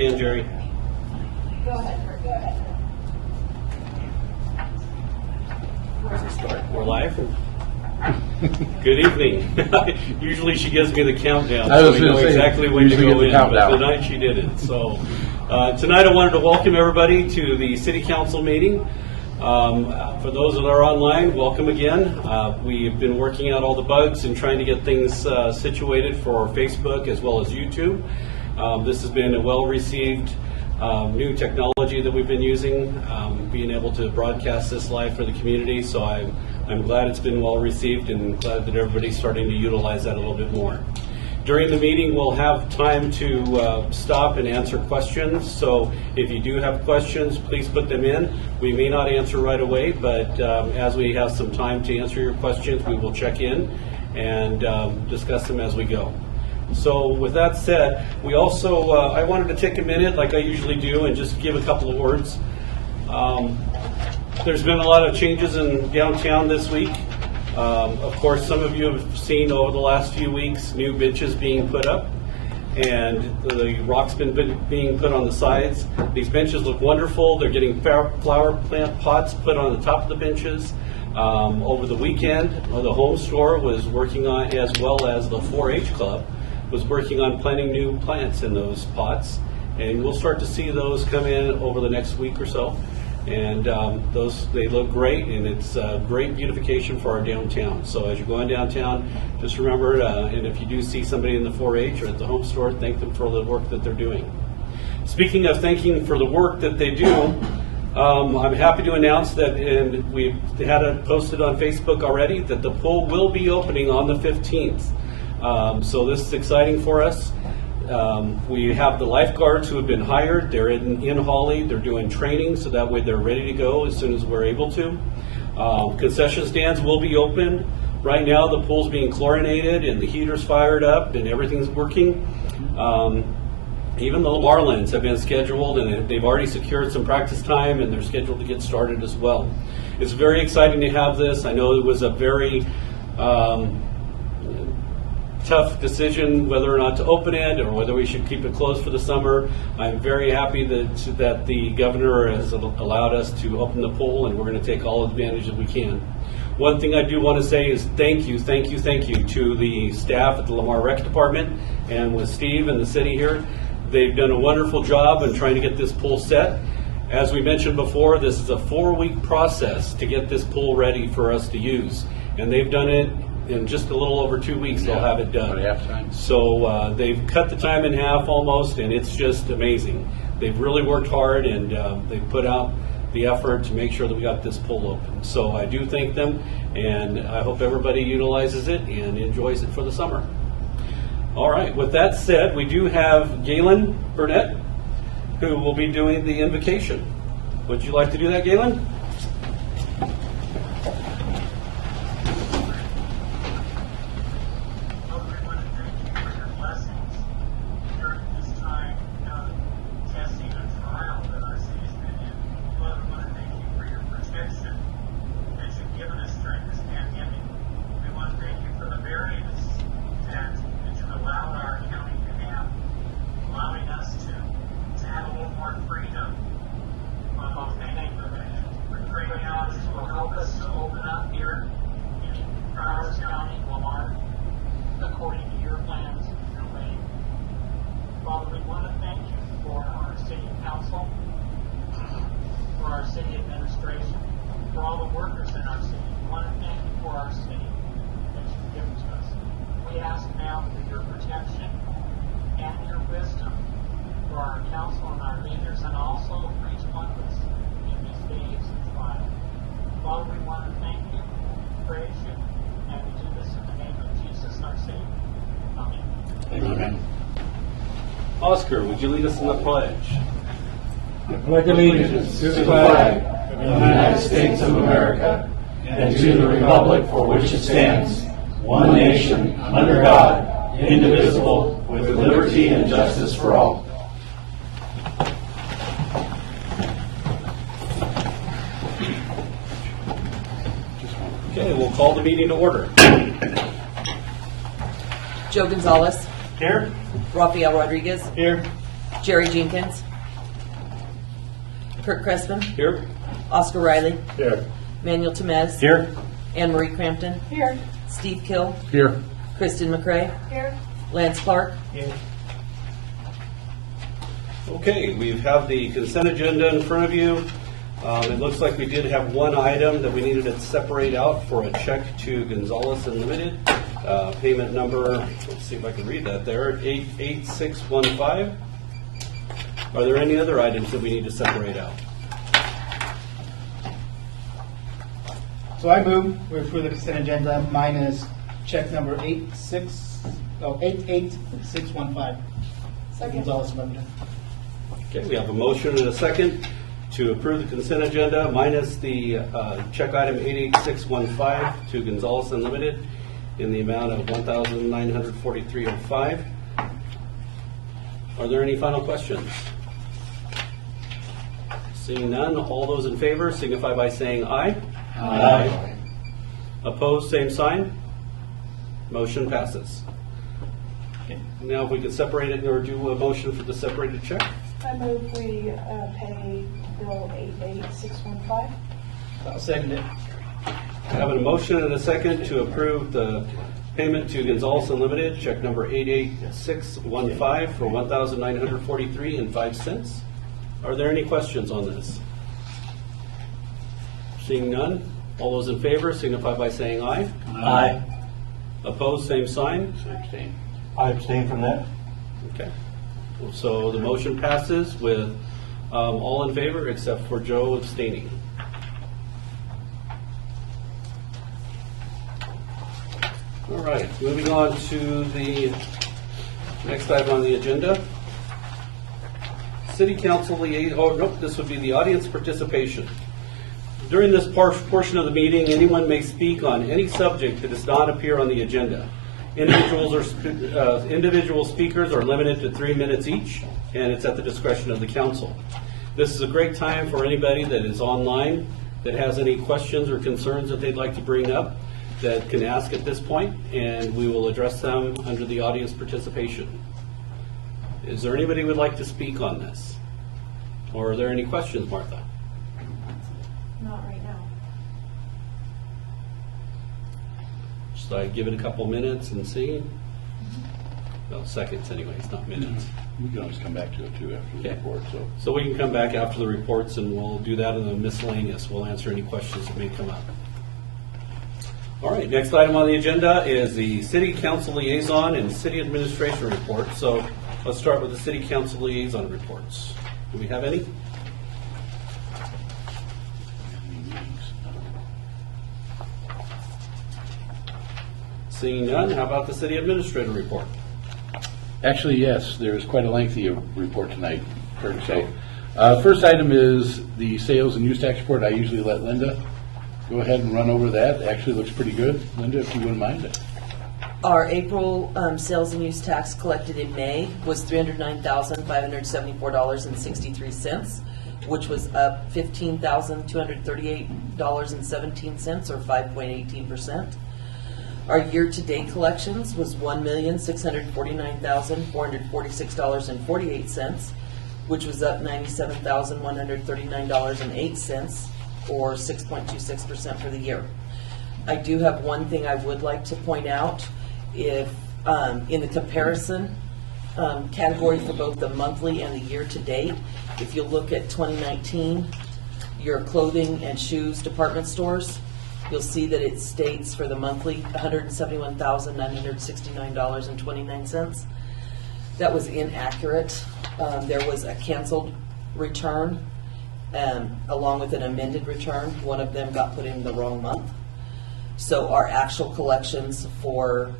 And Jerry. Go ahead. We're live. Good evening. Usually she gives me the countdown, I so was we know gonna say, exactly when to usually go get the in. countdown. But tonight she didn't. So tonight I wanted to welcome everybody to the City Council meeting. For those that are online, welcome again. We've been working out all the bugs and trying to get things situated for Facebook as well as YouTube. This has been a well-received new technology that we've been using, being able to broadcast this live for the community. So I'm glad it's been well-received and glad that everybody's starting to utilize that a little bit more. During the meeting, we'll have time to stop and answer questions. So if you do have questions, please put them in. We may not answer right away, but as we have some time to answer your questions, we will check in and discuss them as we go. So with that said, we also, I wanted to take a minute, like I usually do, and just give a couple of words. There's been a lot of changes in downtown this week. Of course, some of you have seen over the last few weeks new benches being put up, and the rock's been being put on the sides. These benches look wonderful. They're getting flower plant pots put on the top of the benches. Over the weekend, the home store was working on, as well as the 4-H club, was working on planting new plants in those pots, and we'll start to see those come in over the next week or so. And they look great, and it's great beautification for our downtown. So as you're going downtown, just remember, and if you do see somebody in the 4-H or at the home store, thank them for the work that they're doing. Speaking of thanking for the work that they do, I'm happy to announce that, and we've had it posted on Facebook already, that the pool will be opening on the 15th. So this is exciting for us. We have the lifeguards who have been hired. They're in Holly. They're doing training, so that way they're ready to go as soon as we're able to. Concession stands will be open. Right now the pool's being chlorinated and the heater's fired up and everything's working. Even the Lamar lines have been scheduled, and they've already secured some practice time, and they're scheduled to get started as well. It's very exciting to have this. I know it was a very tough decision whether or not to open it or whether we should keep it closed for the summer. I'm very happy that the governor has allowed us to open the pool, and we're going to take all advantage that we can. One thing I do want to say is thank you to the staff at the Lamar Rec Department and with Steve and the city here. They've done a wonderful job in trying to get this pool set. As we mentioned before, this is a 4-week process to get this pool ready for us to use, and they've done it in just a little over 2 weeks. They'll have it done. So they've cut the time in half almost, and it's just amazing. They've really worked hard, and they've put out the effort to make sure that we got this pool open. So I do thank them, and I hope everybody utilizes it and enjoys it for the summer. All right, with that said, we do have Galen Burnett, who will be doing the invocation. Would you like to do that, Galen? Oscar, would you lead us in the pledge? I pledge allegiance to the flag of the United States of America and to the republic for which it stands, one nation, under God, indivisible, with liberty and justice for all. Okay, we'll call the meeting to order. Joe Gonzalez. Here. Rafael Rodriguez. Here. Jerry Jenkins. Kurt Crespin. Here? Oscar Riley. Here. Manuel Temez. Here. Anne Marie Crampton. Here. Steve Kill. Here. Kristen McCray. Here. Lance Clark. Okay, we have the consent agenda in front of you. It looks like we did have one item that we needed to separate out for a check to Gonzalez Unlimited. Payment number, let's see if I can read that there, 88615. Are there any other items that we need to separate out? So I move we approve the consent agenda minus check number 88615. Second. Gonzalez Unlimited. Okay, we have a motion and a second to approve the consent agenda minus the check item 88615 to Gonzalez Unlimited in the amount of $1,943.05. Are there any final questions? Seeing none, all those in favor signify by saying aye. Aye. Opposed, same sign. Motion passes. Okay, now if we could separate it or do a motion for the separated check. I move we pay bill 88615. I'll second it. Having a motion and a second to approve the payment to Gonzalez Unlimited, check number 88615 for $1,943.05. Are there any questions on this? Seeing none, all those in favor signify by saying aye. Aye. Opposed, same sign. I abstain from that. Okay. So the motion passes with all in favor except for Joe abstaining. All right, moving on to the next item on the agenda. City Council liaison, oh, nope, this would be the audience participation. During this portion of the meeting, anyone may speak on any subject that does not appear on the agenda. Individual speakers are limited to 3 minutes each, and it's at the discretion of the council. This is a great time for anybody that is online that has any questions or concerns that they'd like to bring up that can ask at this point, and we will address them under the audience participation. Is there anybody who would like to speak on this? Or are there any questions, Martha? Not right now. Should I give it a couple minutes and see? Well, seconds anyways, not minutes. We can always come back to it too after the Okay. report, so. So we can come back after the reports and we'll do that in the miscellaneous. We'll answer any questions that may come up. All right, next item on the agenda is the City Council Liaison and City Administration Report. So let's start with the City Council Liaison reports. Do we have any? Seeing none, how about the City Administrator Report? Actually, yes, there's quite a lengthy report tonight, fair to say. First item is the sales and use tax report. I usually let Linda go ahead and run over that. It actually looks pretty good. Linda, if you wouldn't mind it. Our April sales and use tax collected in May was $309,574.63, which was up $15,238.17, or 5.18%. Our year-to-date collections was $1,649,446.48, which was up $97,139.08, or 6.26% for the year. I do have one thing I would like to point out. If in the comparison category for both the monthly and the year-to-date, if you look at 2019, your clothing and shoes department stores, you'll see that it states for the monthly $171,969.29. That was inaccurate. There was a canceled return along with an amended return. One of them got put in the wrong month. So our actual collections for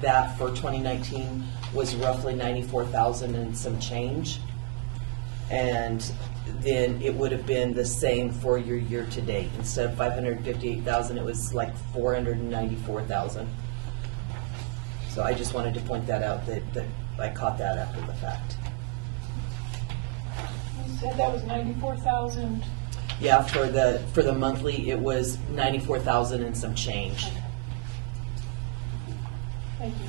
that for 2019 was roughly $94,000 and some change. And then it would have been the same for your year-to-date. Instead of $558,000, it was like $494,000. So I just wanted to point that out, that I caught that after the fact. You said that was 94,000. Yeah, for the monthly, it was $94,000 and some change. Thank you.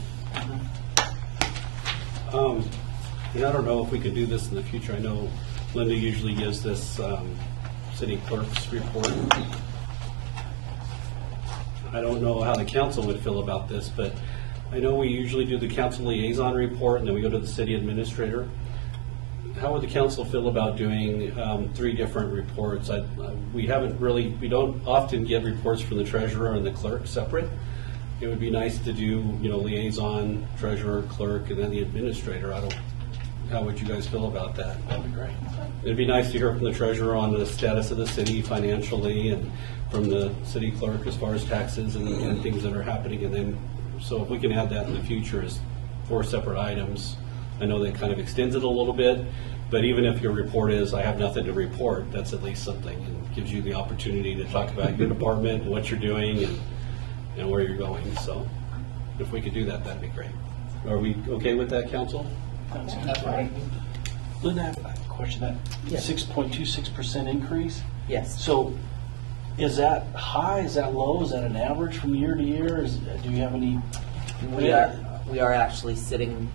And I don't know if we could do this in the future. I know Linda usually gives this city clerk's report. I don't know how the council would feel about this, but I know we usually do the council liaison report, and then we go to the city administrator. How would the council feel about doing 3 different reports? We don't often get reports from the treasurer and the clerk separate. It would be nice to do, liaison, treasurer, clerk, and then the administrator. How would you guys feel about that? That'd be great. It'd be nice to hear from the treasurer on the status of the city financially, and from the city clerk as far as taxes and things that are happening. And then, so if we can add that in the future as 4 separate items, I know that kind of extends it a little bit, but even if your report is, I have nothing to report, that's at least something, and gives you the opportunity to talk about your department, and what you're doing, and where you're going. So if we could do that, that'd be great. Are we okay with that, council? That's right. Linda, I have a question. That Yes. 6.26% increase. Yes. So, is that high? Is that low? Is that an average from year to year? Do you have any? We are actually sitting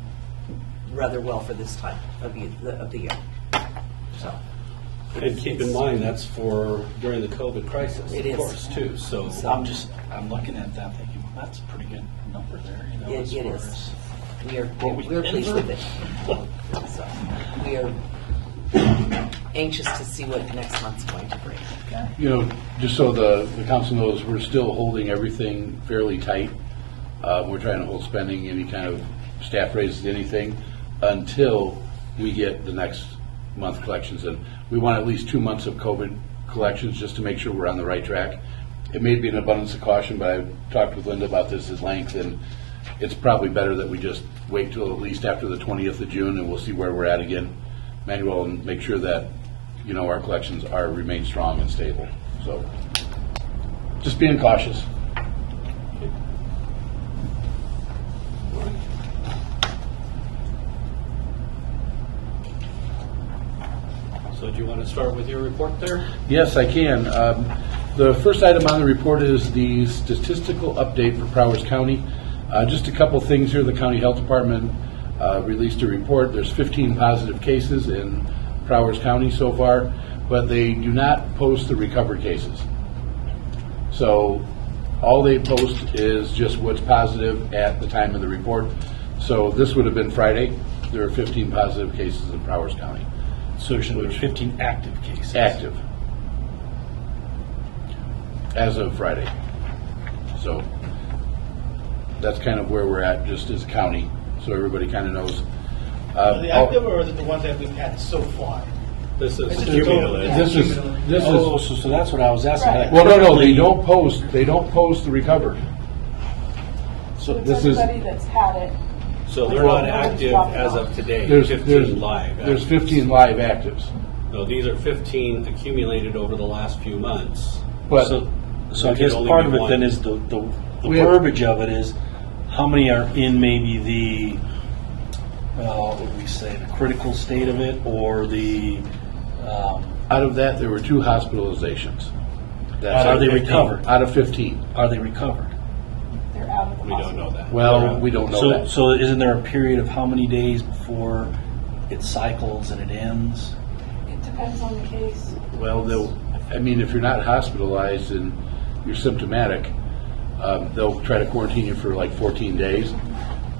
rather well for this time of the year. So. And keep in mind, that's for during the COVID crisis, It of is. course, too. So I'm looking at that thinking, well, that's a pretty good number there. It as far is. as- We're pleased with it. So, we are anxious to see what next month's going to bring. Just so the council knows, we're still holding everything fairly tight. We're trying to hold spending, any kind of staff raises, anything, until we get the next month collections in. We want at least 2 months of COVID collections just to make sure we're on the right track. It may be an abundance of caution, but I've talked with Linda about this at length, and it's probably better that we just wait till at least after the 20th of June, and we'll see where we're at again, Manuel, and make sure that, our collections remain strong and stable. So, just being cautious. So do you want to start with your report there? Yes, I can. The first item on the report is the statistical update for Prowers County. Just a couple things here. The County Health Department released a report. There's 15 positive cases in Prowers County so far, but they do not post the recovered cases. So all they post is just what's positive at the time of the report. So this would have been Friday. There are 15 positive cases in Prowers County. So should be 15 active cases. Active. As of Friday. So that's kind of where we're at, just as a county, so everybody kind of knows. Are they active, or is it the ones that we've had so far? This is It's just cumulative. This is, So that's what I was asking. Right. well, no, they don't post the recovered. So it's this is- everybody that's had it. So they're not active as of today, There's 15 live. There's actives. 15 live actives. No, these are 15 accumulated over the last few months. But So There I could guess only part be of it then one. is the We have- verbiage of it is how many are in maybe the, what would we say, the critical state of it, or the, out of that, there were 2 hospitalizations. That's Are they 15. recovered? Out of 15. are they recovered? They're out of the We don't hospital. know that. Well, we don't know So, that. so isn't there a period of how many days before it cycles and it ends? It depends on the case. Well, if you're not hospitalized and you're symptomatic, they'll try to quarantine you for like 14 days,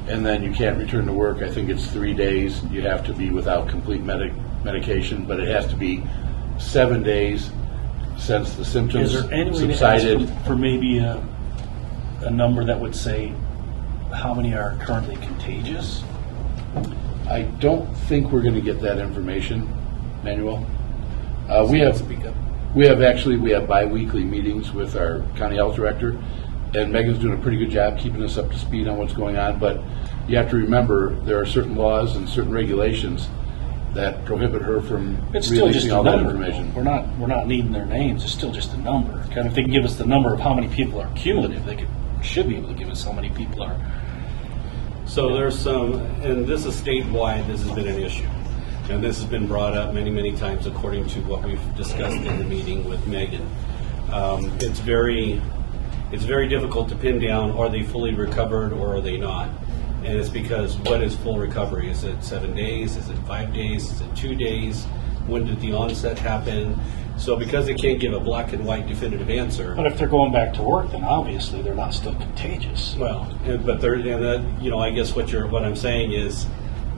and then you can't return to work. I think it's 3 days. You have to be without complete medication, but it has to be 7 days since the symptoms Is there any way to subsided. ask for maybe a number that would say how many are currently contagious? I don't think we're going to get that information, Manuel. We have bi-weekly meetings with our county health director, and Megan's doing a pretty good job keeping us up to speed on what's going on. But you have to remember, there are certain laws and certain regulations that prohibit her from It's still just releasing a all that number. information. We're not needing their names. It's still just a number. Kind of, if they can give us the number of how many people are cumulative, should be able to give us how many people are. So there's some, and this is statewide, this has been an issue. And this has been brought up many, many times according to what we've discussed in the meeting with Megan. It's very difficult to pin down, are they fully recovered or are they not? And it's because what is full recovery? Is it 7 days? Is it 5 days? Is it 2 days? When did the onset happen? So because they can't give a black and white definitive answer. But if they're going back to work, then obviously they're not still contagious. Well, but they're, and that, I guess what I'm saying is,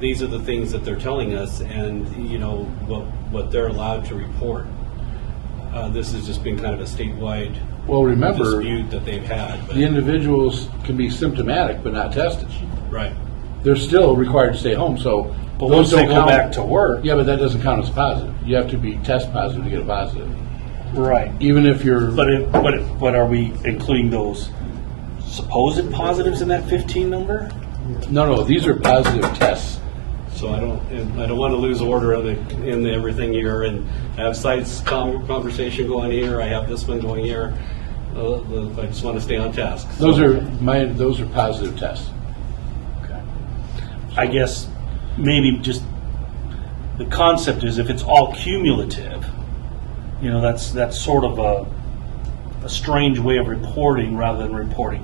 these are the things that they're telling us, and what they're allowed to report. This has just been kind of a statewide Well, remember, dispute that they've had. But, the individuals can be symptomatic but not tested. right. They're still required to stay home, so. But those once they don't go count. back to work. Yeah, but that doesn't count as positive. You have to be test positive to get a positive. Right. Even if you're. But are we including those supposed positives in that 15 number? No, these are positive tests. So I don't want to lose order in everything here, and I have sites conversation going here. I have this one going here. I just want to stay on task. Those are positive tests. Okay. I guess maybe just the concept is if it's all cumulative, that's sort of a strange way of reporting rather than reporting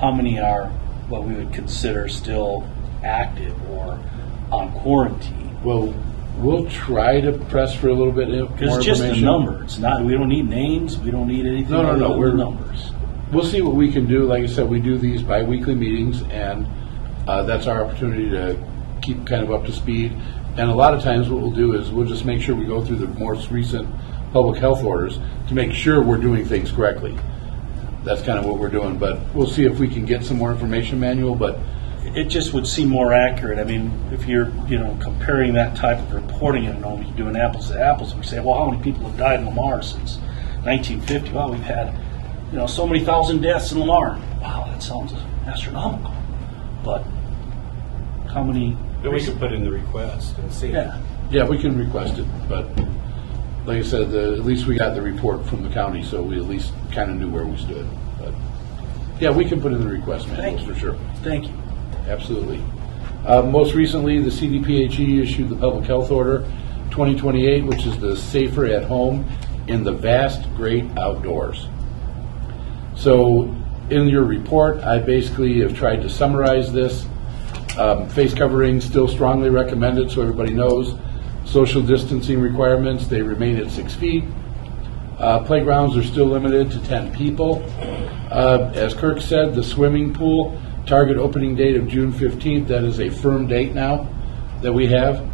how many are what we would consider still active or on quarantine. Well, we'll try to press for a little bit more Because it's just a number. It's not. We don't need names. We don't need anything. No. other than We're numbers. We'll see what we can do. Like I said, we do these bi-weekly meetings, and that's our opportunity to keep kind of up to speed. And a lot of times what we'll do is we'll just make sure we go through the most recent public health orders to make sure we're doing things correctly. That's kind of what we're doing. But we'll see if we can get some more information manual, but It just would seem more accurate. I mean, if you're, comparing that type of reporting, you're doing apples to apples, we say, well, how many people have died in Lamar since 1950? Well, we've had, so many thousand deaths in Lamar. Wow, that sounds astronomical. But how many? Then we can put in the request and see. yeah, we can request it. But like I said, at least we got the report from the county, so we at least kind of knew where we stood. But yeah, we can put in the request manuals for sure. Thank you. Absolutely. Most recently, the CDPHE issued the Public Health Order 2028, which is the safer at home in the vast, great outdoors. So in your report, I basically have tried to summarize this. Face covering still strongly recommended, so everybody knows. Social distancing requirements, they remain at 6 feet. Playgrounds are still limited to 10 people. As Kirk said, the swimming pool, target opening date of June 15th. That is a firm date now that we have.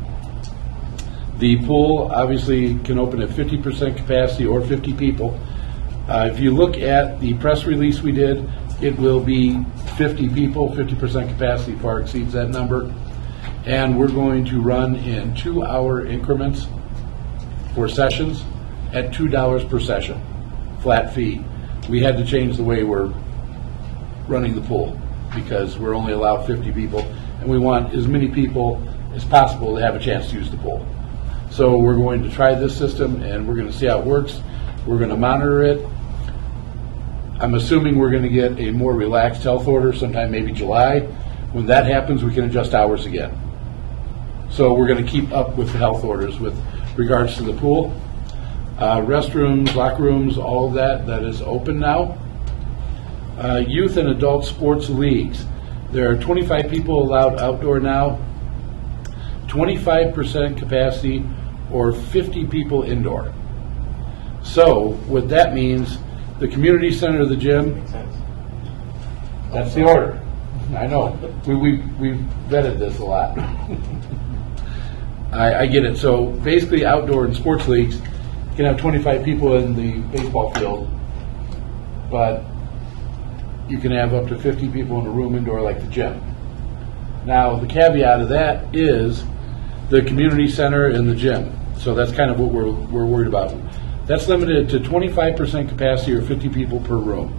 The pool obviously can open at 50% capacity or 50 people. If you look at the press release we did, it will be 50 people, 50% capacity far exceeds that number. And we're going to run in 2-hour increments for sessions at $2 per session, flat fee. We had to change the way we're running the pool because we're only allowed 50 people, and we want as many people as possible to have a chance to use the pool. So we're going to try this system, and we're going to see how it works. We're going to monitor it. I'm assuming we're going to get a more relaxed health order sometime maybe July. When that happens, we can adjust hours again. So we're going to keep up with the health orders with regards to the pool. Restrooms, locker rooms, all of that is open now. Youth and adult sports leagues. There are 25 people allowed outdoor now, 25% capacity, or 50 people indoor. So what that means, the community center of the gym, that's the order. I know. We've vetted this a lot. I get it. So basically outdoor and sports leagues can have 25 people in the baseball field, but you can have up to 50 people in a room indoor like the gym. Now, the caveat of that is the community center and the gym. So that's kind of what we're worried about. That's limited to 25% capacity or 50 people per room.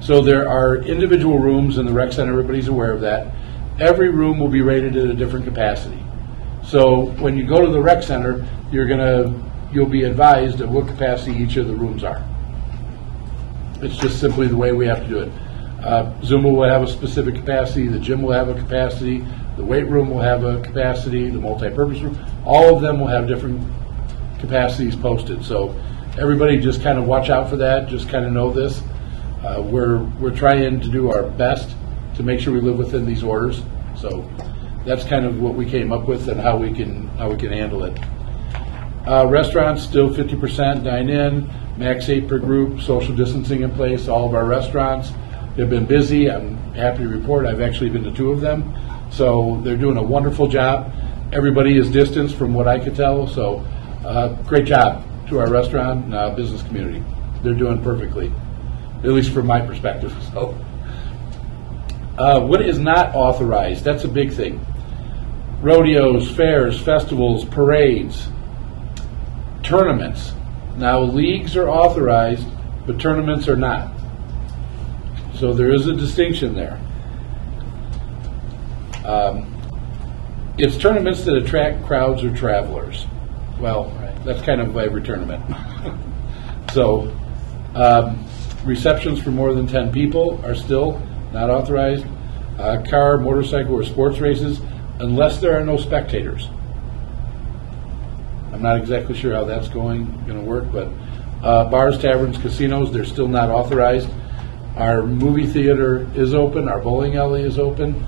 So there are individual rooms in the rec center, everybody's aware of that. Every room will be rated at a different capacity. So when you go to the rec center, you'll be advised of what capacity each of the rooms are. It's just simply the way we have to do it. Zumba will have a specific capacity, the gym will have a capacity, the weight room will have a capacity, the multi-purpose room, all of them will have different capacities posted. So everybody just kind of watch out for that, just kind of know this. We're trying to do our best to make sure we live within these orders. So that's kind of what we came up with and how we can handle it. Restaurants still 50% dine-in, max 8 per group, social distancing in place. All of our restaurants have been busy. I'm happy to report I've actually been to 2 of them. So they're doing a wonderful job. Everybody is distanced from what I could tell. So great job to our restaurant and business community. They're doing perfectly, at least from my perspective. So what is not authorized? That's a big thing. Rodeos, fairs, festivals, parades, tournaments. Now, leagues are authorized, but tournaments are not. So there is a distinction there. It's tournaments that attract crowds or travelers. Well, that's kind of every tournament. So receptions for more than 10 people are still not authorized. Car, motorcycle, or sports races, unless there are no spectators. I'm not exactly sure how that's going to work, but bars, taverns, casinos, they're still not authorized. Our movie theater is open. Our bowling alley is open.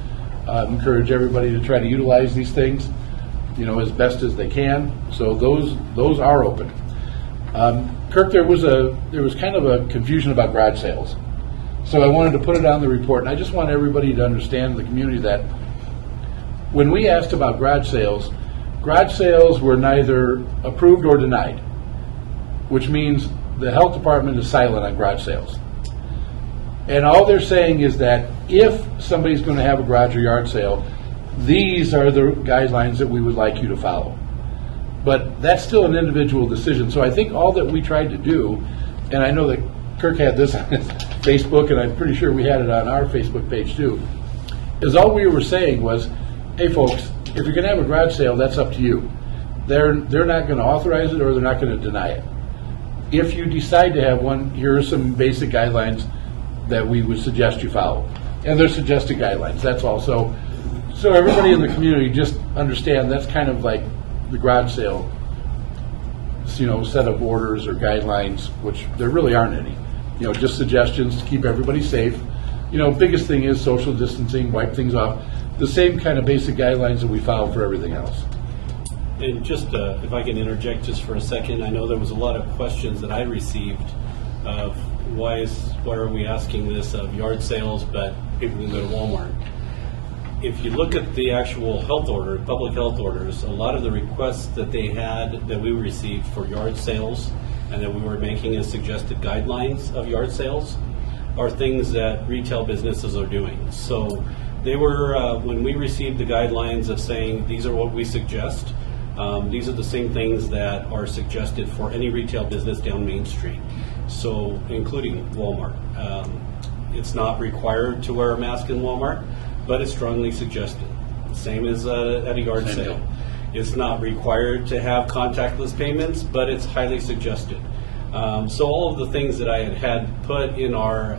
Encourage everybody to try to utilize these things, as best as they can. So those are open. Kirk, there was kind of a confusion about garage sales. So I wanted to put it on the report, and I just want everybody to understand, the community, that when we asked about garage sales were neither approved or denied, which means the health department is silent on garage sales. And all they're saying is that if somebody's going to have a garage or yard sale, these are the guidelines that we would like you to follow. But that's still an individual decision. So I think all that we tried to do, and I know that Kirk had this on his Facebook, and I'm pretty sure we had it on our Facebook page too, is all we were saying was, hey folks, if you're going to have a garage sale, that's up to you. They're not going to authorize it, or they're not going to deny it. If you decide to have one, here are some basic guidelines that we would suggest you follow. And they're suggested guidelines, that's all. So everybody in the community just understand that's kind of like the garage sale, set of orders or guidelines, which there really aren't any. Just suggestions to keep everybody safe. Biggest thing is social distancing, wipe things off. The same kind of basic guidelines that we follow for everything else. And just if I can interject just for a second, I know there was a lot of questions that I received of why are we asking this of yard sales, but people can go to Walmart. If you look at the actual health order, public health orders, a lot of the requests that they had, that we received for yard sales, and that we were making as suggested guidelines of yard sales, are things that retail businesses are doing. So they were, when we received the guidelines of saying, these are what we suggest, these are the same things that are suggested for any retail business down Main Street. So, including Walmart. It's not required to wear a mask in Walmart, but it's strongly suggested. Same as at a yard Same sale. deal. It's not required to have contactless payments, but it's highly suggested. So all of the things that I had put in our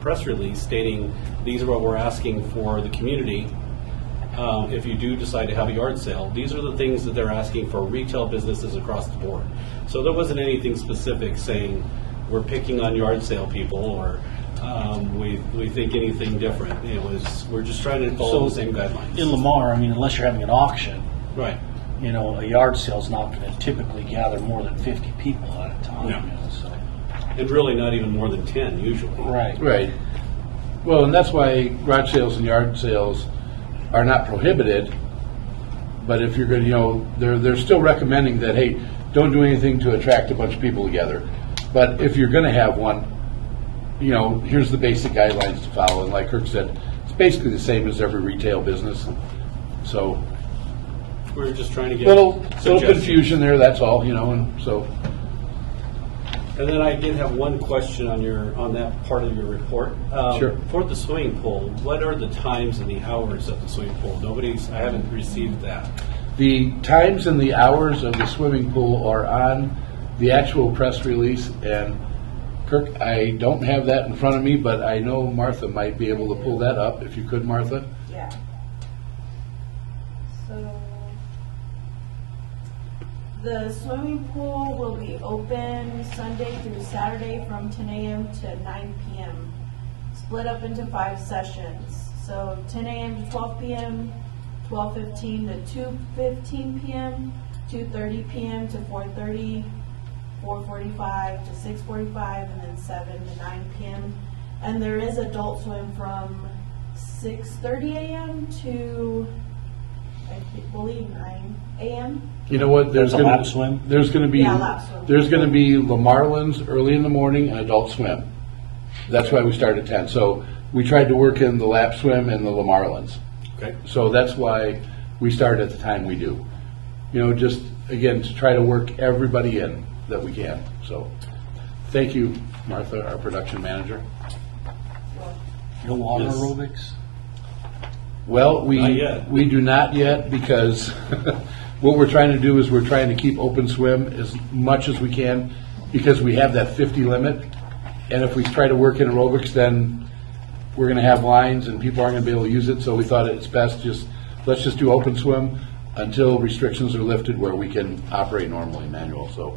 press release stating these are what we're asking for the community, if you do decide to have a yard sale, these are the things that they're asking for retail businesses across the board. So there wasn't anything specific saying we're picking on yard sale people, or we think anything different. It was, we're just trying to follow the same guidelines. In Lamar, unless you're having an auction, Right. a yard sale's not going to typically gather more than 50 people at a time. No. So. And really not even more than 10 usually. Right. Right. Well, and that's why garage sales and yard sales are not prohibited, but if you're going to, they're still recommending that, hey, don't do anything to attract a bunch of people together. But if you're going to have one, here's the basic guidelines to follow. And like Kirk said, it's basically the same as every retail business. So We're just trying to get little suggestions. confusion there, that's all, and so. And then I did have one question on that part of your report. Sure. For the swimming pool, what are the times and the hours of the swimming pool? I haven't received that. The times and the hours of the swimming pool are on the actual press release, and Kirk, I don't have that in front of me, but I know Martha might be able to pull that up, if you could, Martha. Yeah. So, the swimming pool will be open Sunday through Saturday from 10 a.m. to 9 p.m. Split up into 5 sessions. So 10 a.m. to 12 p.m., 12:15 to 2:15 p.m., 2:30 p.m. to 4:30, 4:45 to 6:45, and then 7 to 9 p.m. And there is adult swim from 6:30 a.m. to, I believe, 9 a.m. You know what, There's a lap swim? There's gonna be, Yeah, lap swim. there's gonna be Lamarlands early in the morning and adult swim. That's why we start at 10. So we tried to work in the lap swim and the Lamarlands. Okay. So that's why we start at the time we do. You know, just, again, to try to work everybody in that we can. So, thank you, Martha, our production manager. No water Yes. aerobics? Well, Not we yet. we do not yet, because what we're trying to do is we're trying to keep open swim as much as we can, because we have that 50 limit. And if we try to work in aerobics, then we're gonna have lines and people aren't gonna be able to use it. So we thought it's best let's just do open swim until restrictions are lifted where we can operate normally manual. So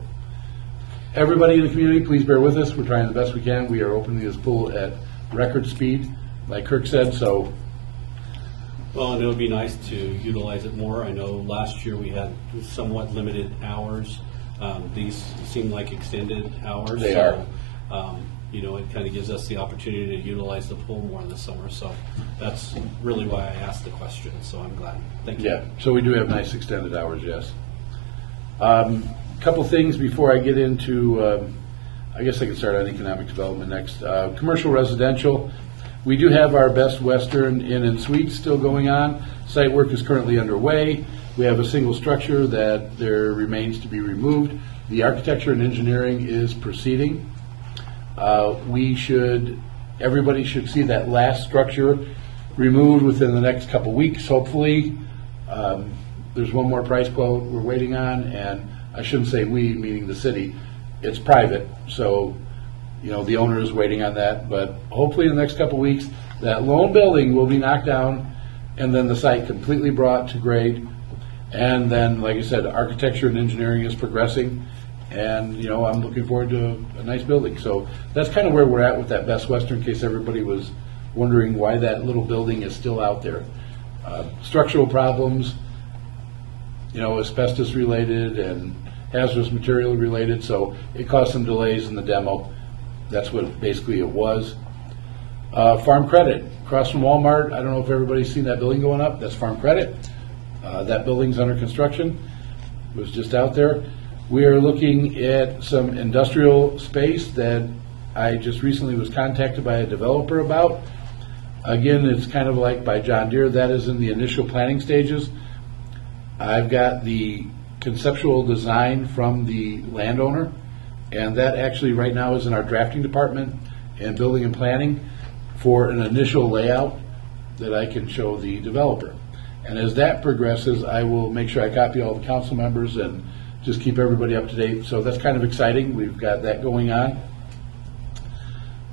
everybody in the community, please bear with us. We're trying the best we can. We are opening this pool at record speed, like Kirk said, so. Well, and it would be nice to utilize it more. I know last year we had somewhat limited hours. These seem like extended hours. They so, you know, it kind of gives us the opportunity to utilize the pool more in the summer. So that's really why I asked the question. So I'm glad. Thank you. Yeah, so we do have nice extended hours, yes. Couple things before I get into, I guess I can start on economic development next. Commercial residential, we do have our Best Western Inn and Suites still going on. Site work is currently underway. We have a single structure that there remains to be removed. The architecture and engineering is proceeding. Everybody should see that last structure removed within the next couple weeks, hopefully. There's one more price quote we're waiting on, and I shouldn't say we, meaning the city. It's private, so, you know, the owner is waiting on that, but hopefully in the next couple weeks, that lone building will be knocked down, and then the site completely brought to grade. And then, like I said, architecture and engineering is progressing, and, you know, I'm looking forward to a nice building. So that's kind of where we're at with that Best Western, in case everybody was wondering why that little building is still out there. Structural problems, you know, asbestos related and hazardous material related, so it caused some delays in the demo. That's what basically it was. Farm Credit, across from Walmart, I don't know if everybody's seen that building going up, that's Farm Credit. That building's under construction, it was just out there. We are looking at some industrial space that I just recently was contacted by a developer about. Again, it's kind of like by John Deere, that is in the initial planning stages. I've got the conceptual design from the landowner, and that actually right now is in our drafting department and building and planning for an initial layout that I can show the developer. And as that progresses, I will make sure I copy all the council members and just keep everybody up to date. So that's kind of exciting. We've got that going on.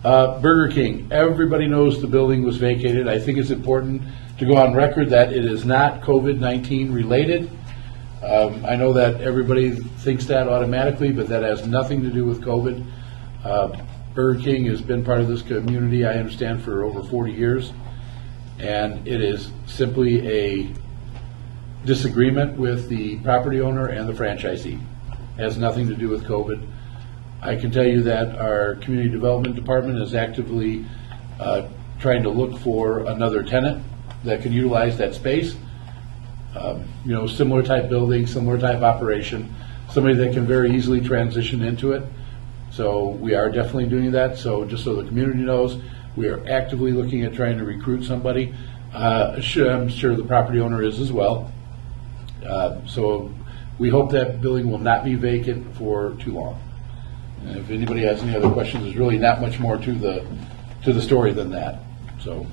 Burger King, everybody knows the building was vacated. I think it's important to go on record that it is not COVID-19 related. I know that everybody thinks that automatically, but that has nothing to do with COVID. Burger King has been part of this community, I understand, for over 40 years. And it is simply a disagreement with the property owner and the franchisee. It has nothing to do with COVID. I can tell you that our community development department is actively trying to look for another tenant that can utilize that space. You know, similar type building, similar type operation, somebody that can very easily transition into it. So we are definitely doing that. So just so the community knows, we are actively looking at trying to recruit somebody. I'm sure the property owner is as well. So we hope that building will not be vacant for too long. And if anybody has any other questions, there's really not much more to the story than that. So.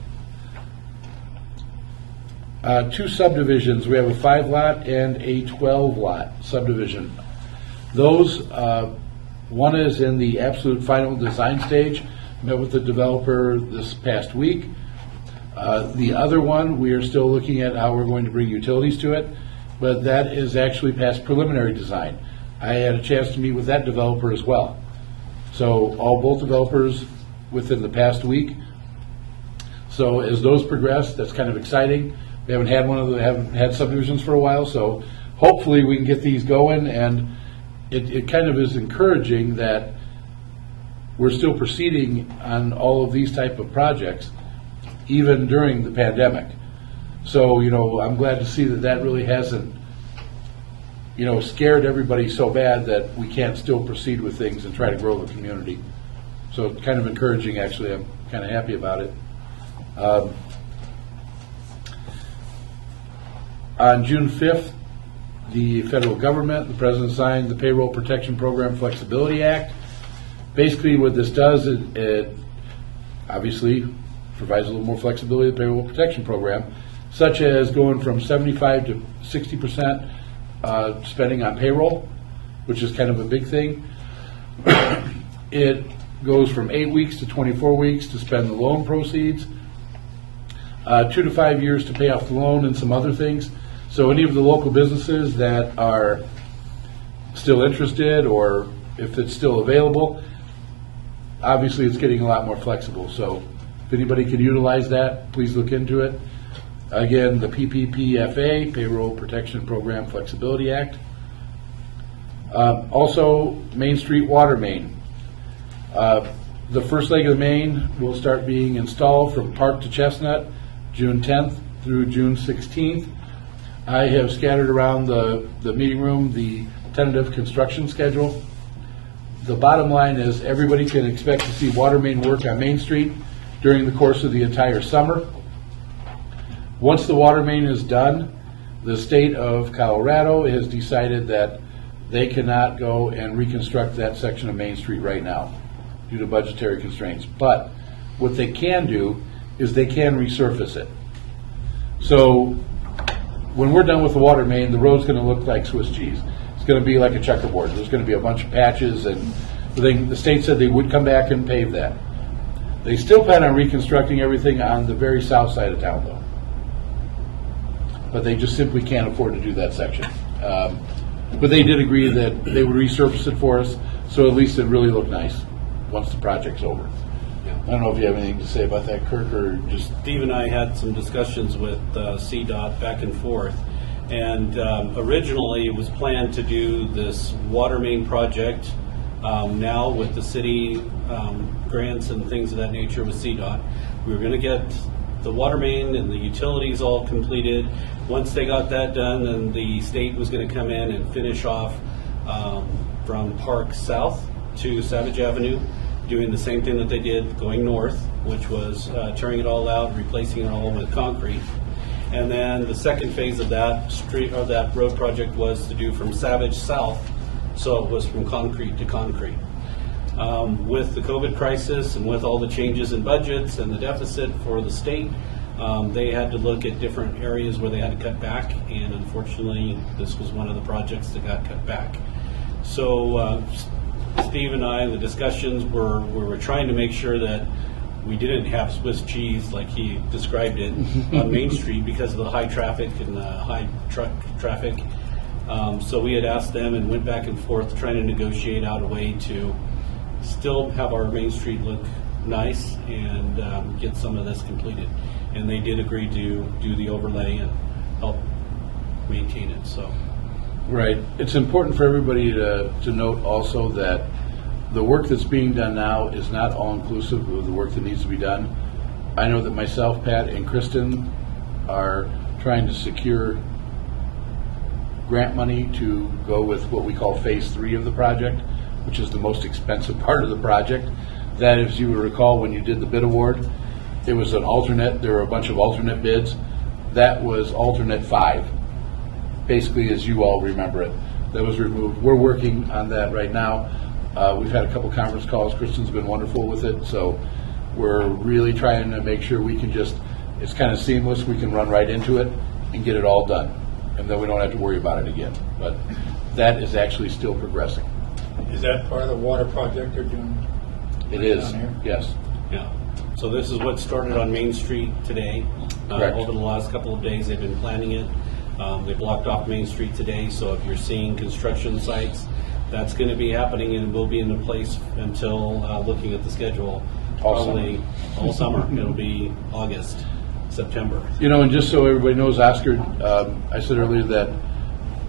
Two subdivisions. We have a 5-lot and a 12-lot subdivision. Those, one is in the absolute final design stage. Met with the developer this past week. The other one, we are still looking at how we're going to bring utilities to it, but that is actually past preliminary design. I had a chance to meet with that developer as well. So both developers within the past week So as those progress, that's kind of exciting. We haven't had haven't had subdivisions for a while, so hopefully we can get these going, and it kind of is encouraging that we're still proceeding on all of these type of projects, even during the pandemic. So, I'm glad to see that that really hasn't, scared everybody so bad that we can't still proceed with things and try to grow the community. So it's kind of encouraging, actually. I'm kind of happy about it. On June 5th, the federal government, the president signed the Payroll Protection Program Flexibility Act. Basically what this does, it obviously provides a little more flexibility to the payroll protection program, such as going from 75 to 60% spending on payroll, which is kind of a big thing. It goes from 8 weeks to 24 weeks to spend the loan proceeds, 2 to 5 years to pay off the loan, and some other things. So any of the local businesses that are still interested, or if it's still available, obviously it's getting a lot more flexible. So if anybody can utilize that, please look into it. Again, the PPPFA, Payroll Protection Program Flexibility Act. Also, Main Street water main. The first leg of the main will start being installed from Park to Chestnut, June 10th through June 16th. I have scattered around the meeting room the tentative construction schedule. The bottom line is everybody can expect to see water main work on Main Street during the course of the entire summer. Once the water main is done, the state of Colorado has decided that they cannot go and reconstruct that section of Main Street right now due to budgetary constraints. But what they can do is they can resurface it. So when we're done with the water main, the road's going to look like Swiss cheese. It's going to be like a checkerboard. There's going to be a bunch of patches, and the state said they would come back and pave that. They still plan on reconstructing everything on the very south side of town, though. But they just simply can't afford to do that section. But they did agree that they would resurface it for us, so at least it really looked nice once the project's over. I don't know if you have anything to say about that, Kirk, or just... Steve and I had some discussions with CDOT back and forth, and originally it was planned to do this water main project now with the city grants and things of that nature with CDOT. We were going to get the water main and the utilities all completed. Once they got that done, then the state was going to come in and finish off from Park South to Savage Avenue, doing the same thing that they did going north, which was tearing it all out, replacing it all with concrete. And then the second phase of that that road project was to do from Savage south, so it was from concrete to concrete. With the COVID crisis and with all the changes in budgets and the deficit for the state, they had to look at different areas where they had to cut back, and unfortunately this was one of the projects that got cut back. So Steve and I, the discussions we were trying to make sure that we didn't have Swiss cheese like he described it on Main Street because of the high traffic and the high truck traffic. So we had asked them and went back and forth trying to negotiate out a way to still have our Main Street look nice and get some of this completed. And they did agree to do the overlay and help maintain it. So. Right. It's important for everybody to note also that the work that's being done now is not all-inclusive of the work that needs to be done. I know that myself, Pat, and Kristen are trying to secure grant money to go with what we call phase 3 of the project, which is the most expensive part of the project. That, as you will recall, when you did the bid award, it was an alternate, there were a bunch of alternate bids. That was alternate 5. Basically, as you all remember it, that was removed. We're working on that right now. We've had a couple conference calls. Kristen's been wonderful with it, so we're really trying to make sure we can just, it's kind of seamless, we can run right into it and get it all done, and then we don't have to worry about it again. But that is actually still progressing. Is that part of the water project they're doing? It is, down here? yes. Yeah. So this is what started on Main Street today. Correct. Over the last couple of days, they've been planning it. They blocked off Main Street today, so if you're seeing construction sites, that's going to be happening and will be in place until, looking at the schedule, All probably all summer. It'll be August, September. You know, and just so everybody knows, Oscar, I said earlier that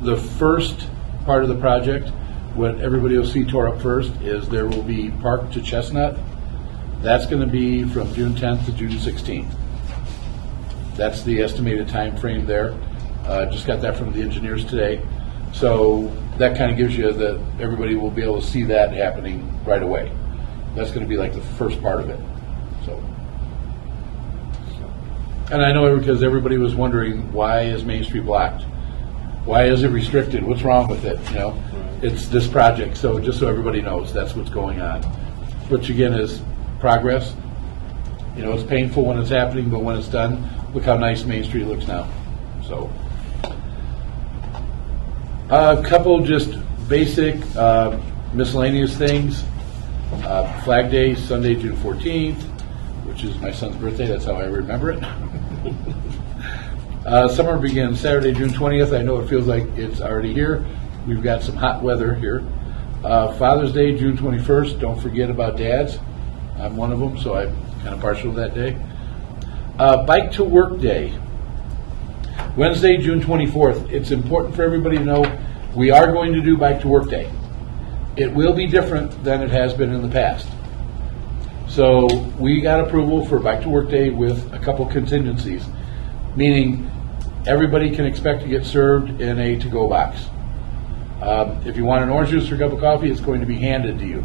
the first part of the project, what everybody will see tore up first, is there will be Park to Chestnut. That's going to be from June 10th to June 16th. That's the estimated time frame there. Just got that from the engineers today. So that kind of gives you that everybody will be able to see that happening right away. That's going to be like the first part of it. So, and I know because everybody was wondering, why is Main Street blocked? Why is it restricted? What's wrong with it? You know, it's this project. So just so everybody knows, that's what's going on. Which again is progress. You know, it's painful when it's happening, but when it's done, look how nice Main Street looks now. So, a couple just basic miscellaneous things. Flag Day, Sunday, June 14th, which is my son's birthday. That's how I remember it. Summer begins Saturday, June 20th. I know it feels like it's already here. We've got some hot weather here. Father's Day, June 21st. Don't forget about dads. I'm one of them, so I'm kind of partial to that day. Bike to Work Day, Wednesday, June 24th. It's important for everybody to know we are going to do Bike to Work Day. It will be different than it has been in the past. So we got approval for Bike to Work Day with a couple contingencies, meaning everybody can expect to get served in a to-go box. If you want an orange juice or a cup of coffee, it's going to be handed to you,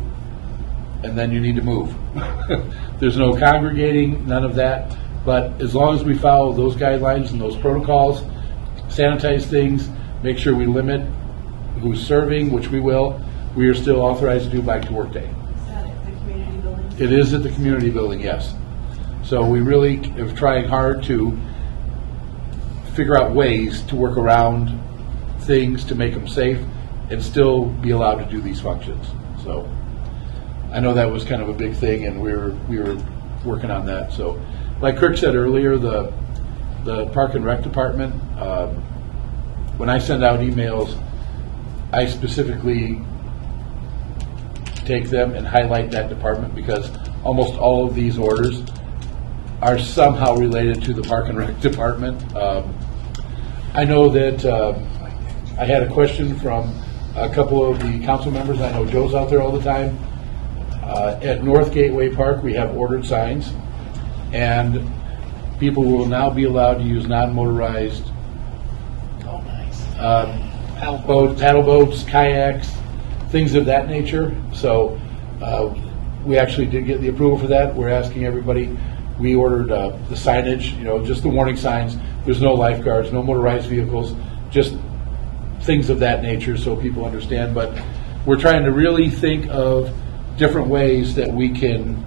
and then you need to move. There's no congregating, none of that, but as long as we follow those guidelines and those protocols, sanitize things, make sure we limit who's serving, which we will, we are still authorized to do Bike to Work Day. Is that at the community building? It is at the community building, yes. So we really are trying hard to figure out ways to work around things to make them safe and still be allowed to do these functions. So I know that was kind of a big thing, and we were working on that. So like Kirk said earlier, the Park and Rec Department, when I send out emails, I specifically take them and highlight that department because almost all of these orders are somehow related to the Park and Rec Department. I know that I had a question from a couple of the council members. I know Joe's out there all the time. At North Gateway Park, we have ordered signs, and people will now be allowed to use non-motorized paddle boats, kayaks, things of that nature. So we actually did get the approval for that. We're asking everybody. We ordered the signage, you know, just the warning signs. There's no lifeguards, no motorized vehicles, just things of that nature so people understand. But we're trying to really think of different ways that we can,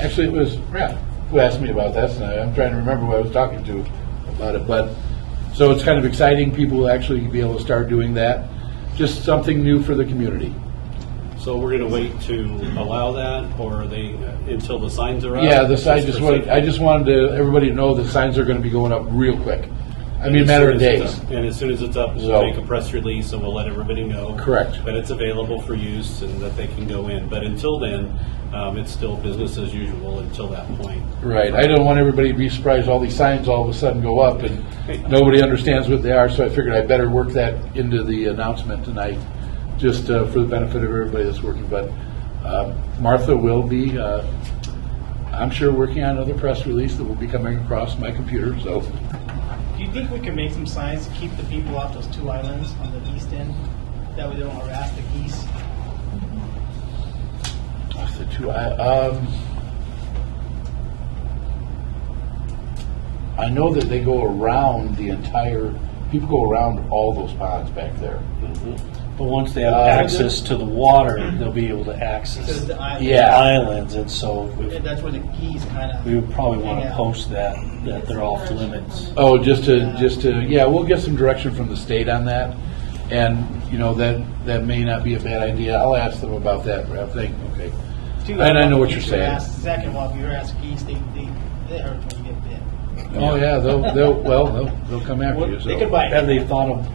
actually it was Brad who asked me about that, and I'm trying to remember who I was talking to about it. But so it's kind of exciting. People will actually be able to start doing that. Just something new for the community. So we're going to wait to allow that, or are they until the signs are up? Yeah, the sign Just just for wanted, safety? I just wanted everybody to know the signs are going to be going up real quick. I mean, a matter of days. And as soon as it's up, we'll So- make a press release and we'll let everybody know. Correct. That it's available for use and that they can go in. But until then, it's still business as usual until that point. Right. I don't want everybody to be surprised all these signs all of a sudden go up and nobody understands what they are, so I figured I better work that into the announcement tonight, just for the benefit of everybody that's working. But Martha will be, I'm sure, working on another press release that will be coming across my computer, so. Do you think we can make some signs to keep the people off those two islands on the east end? That way they don't harass the geese? What's the two, I know that they go around the entire, people go around all those ponds back there. But once they have access to the water, they'll be able to Because access the the island, Yeah. islands, and so that's where the geese kind of. we would probably want to post that they're off limits. Oh, just to, yeah, we'll get some direction from the state on that. And, you know, that may not be a bad idea. I'll ask them about that, I think, okay. And I know what you're saying. Second one, if you harass geese, they hurt when you get bit. Oh, yeah, they'll come after you, They could so. bite. Have they thought of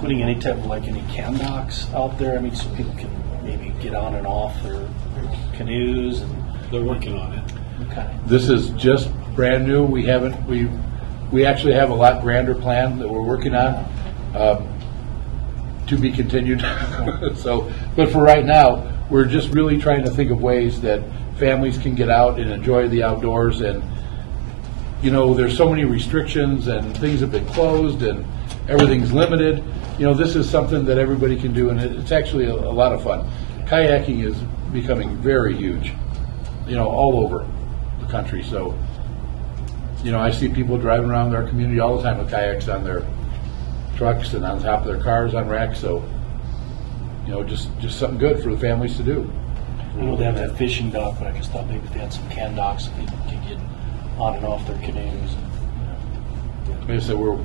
putting any type of, like, any cam docks out there? I mean, so people can maybe get on and off their canoes and They're working on it. Okay. This is just brand new. We actually have a lot grander plan that we're working on, to be continued. So, but for right now, we're just really trying to think of ways that families can get out and enjoy the outdoors. And, you know, there's so many restrictions and things have been closed and everything's limited. You know, this is something that everybody can do, and it's actually a lot of fun. Kayaking is becoming very huge, you know, all over the country. So, you know, I see people driving around our community all the time with kayaks on their trucks and on top of their cars on racks. So, you know, just something good for the families to do. I know they have that fishing dock, but I just thought maybe if they had some can docks that people could get on and off their canoes. Like I said, we're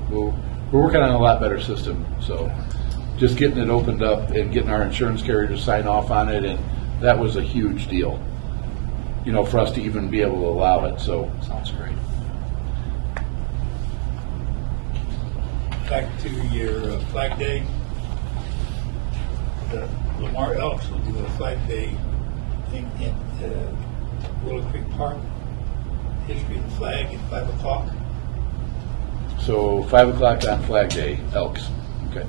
working on a lot better system. So, just getting it opened up and getting our insurance carrier to sign off on it, and that was a huge deal, you know, for us to even be able to allow it. So, Sounds great. Back to your Flag Day. The Lamar Elks will do a Flag Day thing in Willow Creek Park. History of the flag at 5 o'clock. so 5 o'clock on Flag Day, Elks. Okay.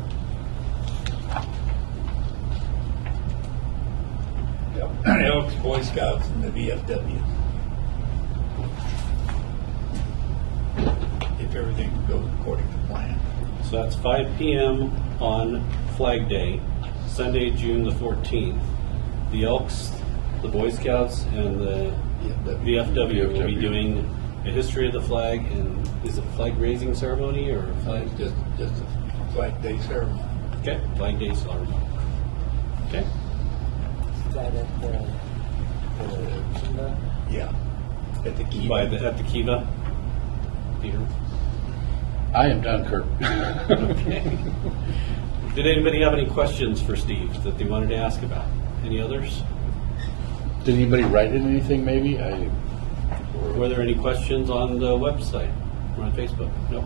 Elks, Boy Scouts, and the VFW. If everything goes according to plan. So that's 5 p.m. on Flag Day, Sunday, June the 14th. The Elks, the Boy Scouts, and the VFW will be doing a history of the flag, and is it a flag raising ceremony or a flag? Just a Flag Day ceremony. Okay, Flag Day ceremony. Okay, Is that at the Yeah. At the key. at the Kiva. Peter. I am done, Kirk. Okay. Did anybody have any questions for Steve that they wanted to ask about? Any others? Did anybody write in anything, maybe? Were there any questions on the website or on Facebook? No?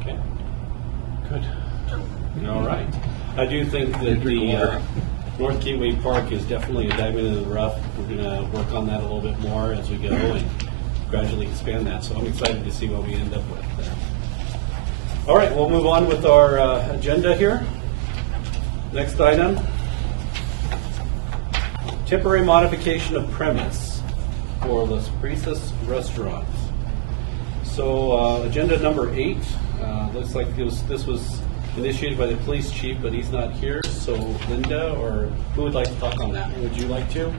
Okay. Good. All right. I do think that Drink the water. North Gateway Park is definitely a diamond in the rough. We're going to work on that a little bit more as we go and gradually expand that. So I'm excited to see what we end up with there. All right, we'll move on with our agenda here. Next item. Temporary modification of premise for Las Brisas Restaurants. So agenda number 8, looks like this was initiated by the police chief, but he's not here. So Linda, or who would like to talk on that? Would you like to?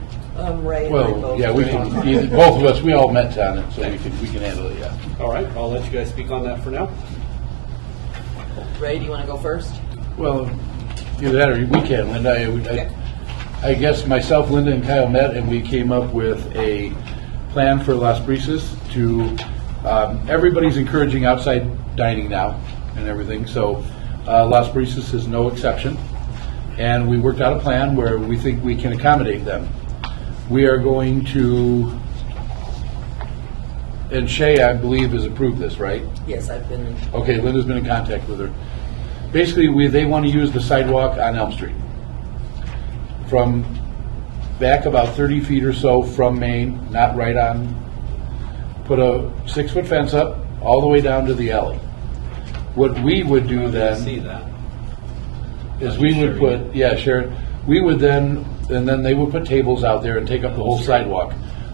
Ray and I Well, both. yeah, we can, both of us, we all met on it, so we can handle it, yeah. All right, I'll let you guys speak on that for now. Ray, do you want to go first? Well, either that or we can, Linda. I guess myself, Linda, and Kyle met, and we came up with a plan for Las Brisas to, everybody's encouraging outside dining now and everything, so Las Brisas is no exception. And we worked out a plan where we think we can accommodate them. We are going to, and Shay, I believe, has approved this, right? Yes, I've been. Okay, Linda's been in contact with her. Basically, they want to use the sidewalk on Elm Street. From back about 30 feet or so from Main, not right on, put a 6-foot fence up all the way down to the alley. What we would do See then that? is we would put, yeah, Sharon, we would then, and then they would put tables out there and take up the whole sidewalk.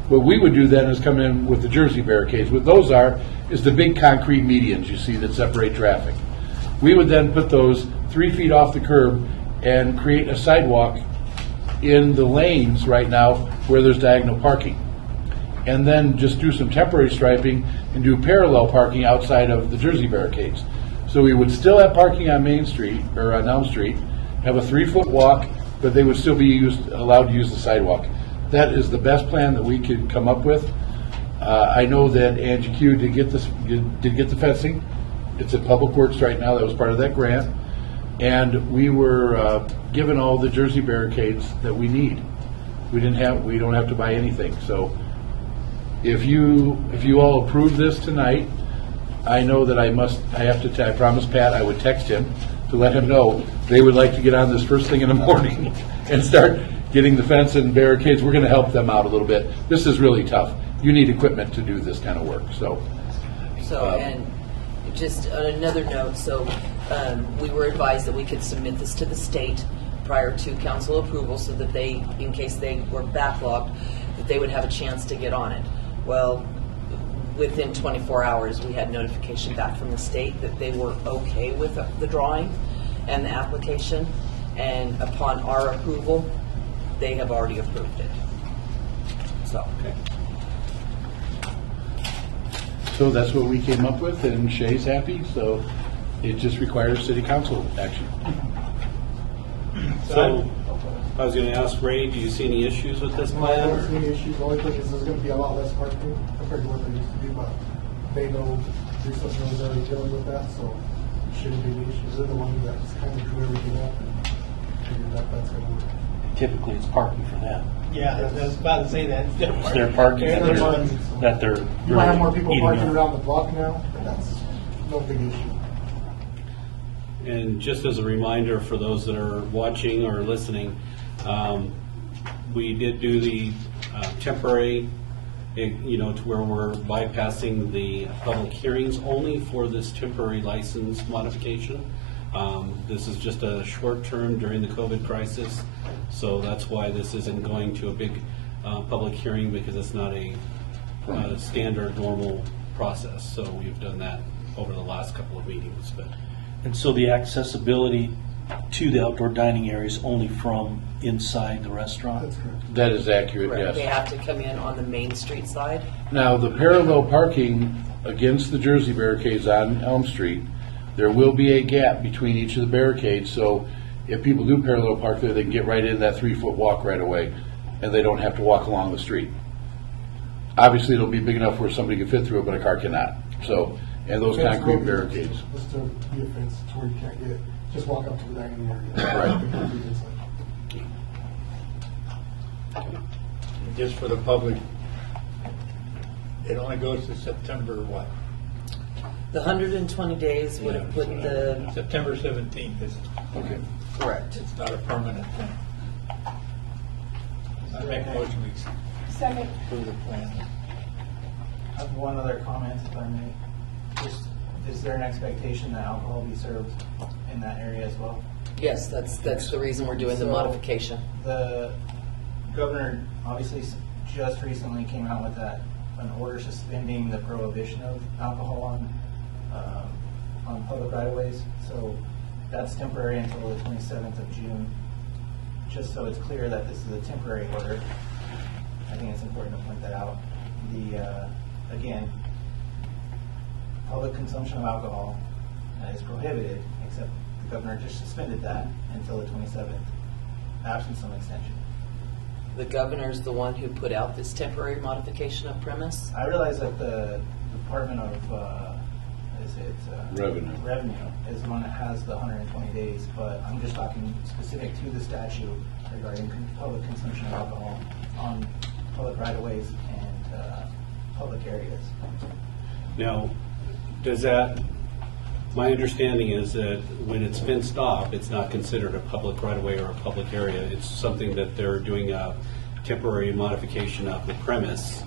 What we would do then is come in with the Jersey barricades. What those are is the big concrete medians you see that separate traffic. We would then put those 3 feet off the curb and create a sidewalk in the lanes right now where there's diagonal parking. And then just do some temporary striping and do parallel parking outside of the Jersey barricades. So we would still have parking on Main Street, or on Elm Street, have a 3-foot walk, but they would still be allowed to use the sidewalk. That is the best plan that we could come up with. I know that Angie Q did get the fencing. It's at Public Works right now. That was part of that grant. And we were given all the Jersey barricades that we need. We don't have to buy anything. So if you all approve this tonight, I know that I promised Pat I would text him to let him know they would like to get on this first thing in the morning and start getting the fence and barricades. We're going to help them out a little bit. This is really tough. you need equipment to do this kind of work, so. So, and just on another note, so we were advised that we could submit this to the state prior to council approval so that they, in case they were backlogged, that they would have a chance to get on it. Well, within 24 hours, we had notification back from the state that they were okay with the drawing and the application. And upon our approval, they have already approved it. So. Okay. So that's what we came up with, and Shay's happy, so it just requires city council action. So, I was gonna ask Ray, do you see any issues with this I plan? don't see any issues. The only thing is there's gonna be a lot less parking compared to what they used to do, but they know, Resource knows already dealing with that, so it shouldn't be any issues. They're the ones that's kind of drew everything up and figured that that's gonna work. Typically, it's parking for them. Yeah, I was about to say that. It's their parking They're that the they're, ones. that they're You might have more really people eating parking up. around the block now, but that's no big issue. And just as a reminder for those that are watching or listening, we did do the temporary, to where we're bypassing the public hearings only for this temporary license modification. This is just a short term during the COVID crisis, so that's why this isn't going to a big public hearing, because it's not a standard normal process. So we've done that over the last couple of meetings, but. And so the accessibility to the outdoor dining area is only from inside the restaurant? That's correct. That is accurate, Right, they yes. have to come in on the Main Street side. Now, the parallel parking against the Jersey barricades on Elm Street, there will be a gap between each of the barricades, so if people do parallel park there, they can get right in that 3-foot walk right away, and they don't have to walk along the street. Obviously, it'll be big enough where somebody can fit through it, but a car cannot. So, and those Fence concrete will be- barricades. Just to be a fence to where you can't get, just walk up to the dining area. Right. The concrete inside. Just for the public, it only goes to September what? The 120 days would have put the, September 17th, Okay. correct. it's not a permanent thing. I make a motion we Second. approve the plan. I have one other comment, if I may. Just, is there an expectation that alcohol be served in that area as well? Yes, that's the reason we're doing the So- modification. The governor obviously just recently came out with an order suspending the prohibition of alcohol on public right-of-ways. So that's temporary until the 27th of June. Just so it's clear that this is a temporary order, I think it's important to point that out. Again, public consumption of alcohol is prohibited, except the governor just suspended that until the 27th, absent some extension. The governor's the one who put out this temporary modification of premise. I realize that the Department of, Revenue is the one that has the 120 days, but I'm just talking specific to the statute regarding public consumption of alcohol on public right-of-ways and public areas. Now, my understanding is that when it's fenced off, it's not considered a public right-of-way or a public area. It's something that they're doing a temporary modification of the premise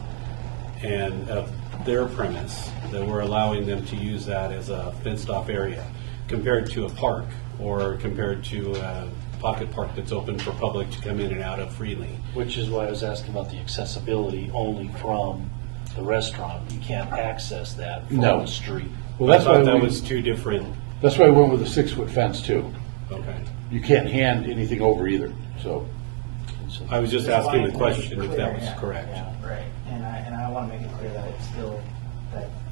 and of their premise, that we're allowing them to use that as a fenced-off area compared to a park or compared to a pocket park that's open for public to come in and out of freely. Which is why I was asking about the accessibility only from the restaurant. You can't access that from No. the street. Well, I that's why thought that we, was two different, that's why we went with a 6-foot fence too. okay. You can't hand anything over either, so. And so- I was just Just asking the wanted to make it question if clear, that was yeah, correct. Yeah, right, and I want to make it clear that it's still,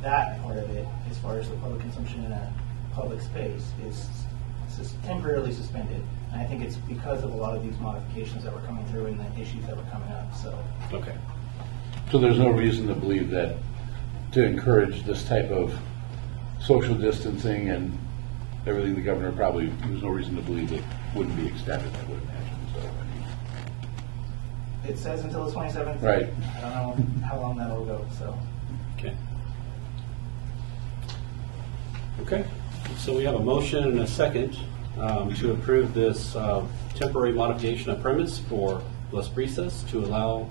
that part of it, as far as the public consumption in a public space, is temporarily suspended. And I think it's because of a lot of these modifications that were coming through and the issues that were coming up, so. Okay. So there's no reason to believe that, to encourage this type of social distancing and everything, the governor probably, there's no reason to believe it wouldn't be extended, I would imagine, so. I mean, It says until the 27th. Right. I don't know how long that'll go, so. Okay. Okay, so we have a motion and a second to approve this temporary modification of premise for Las Brisas to allow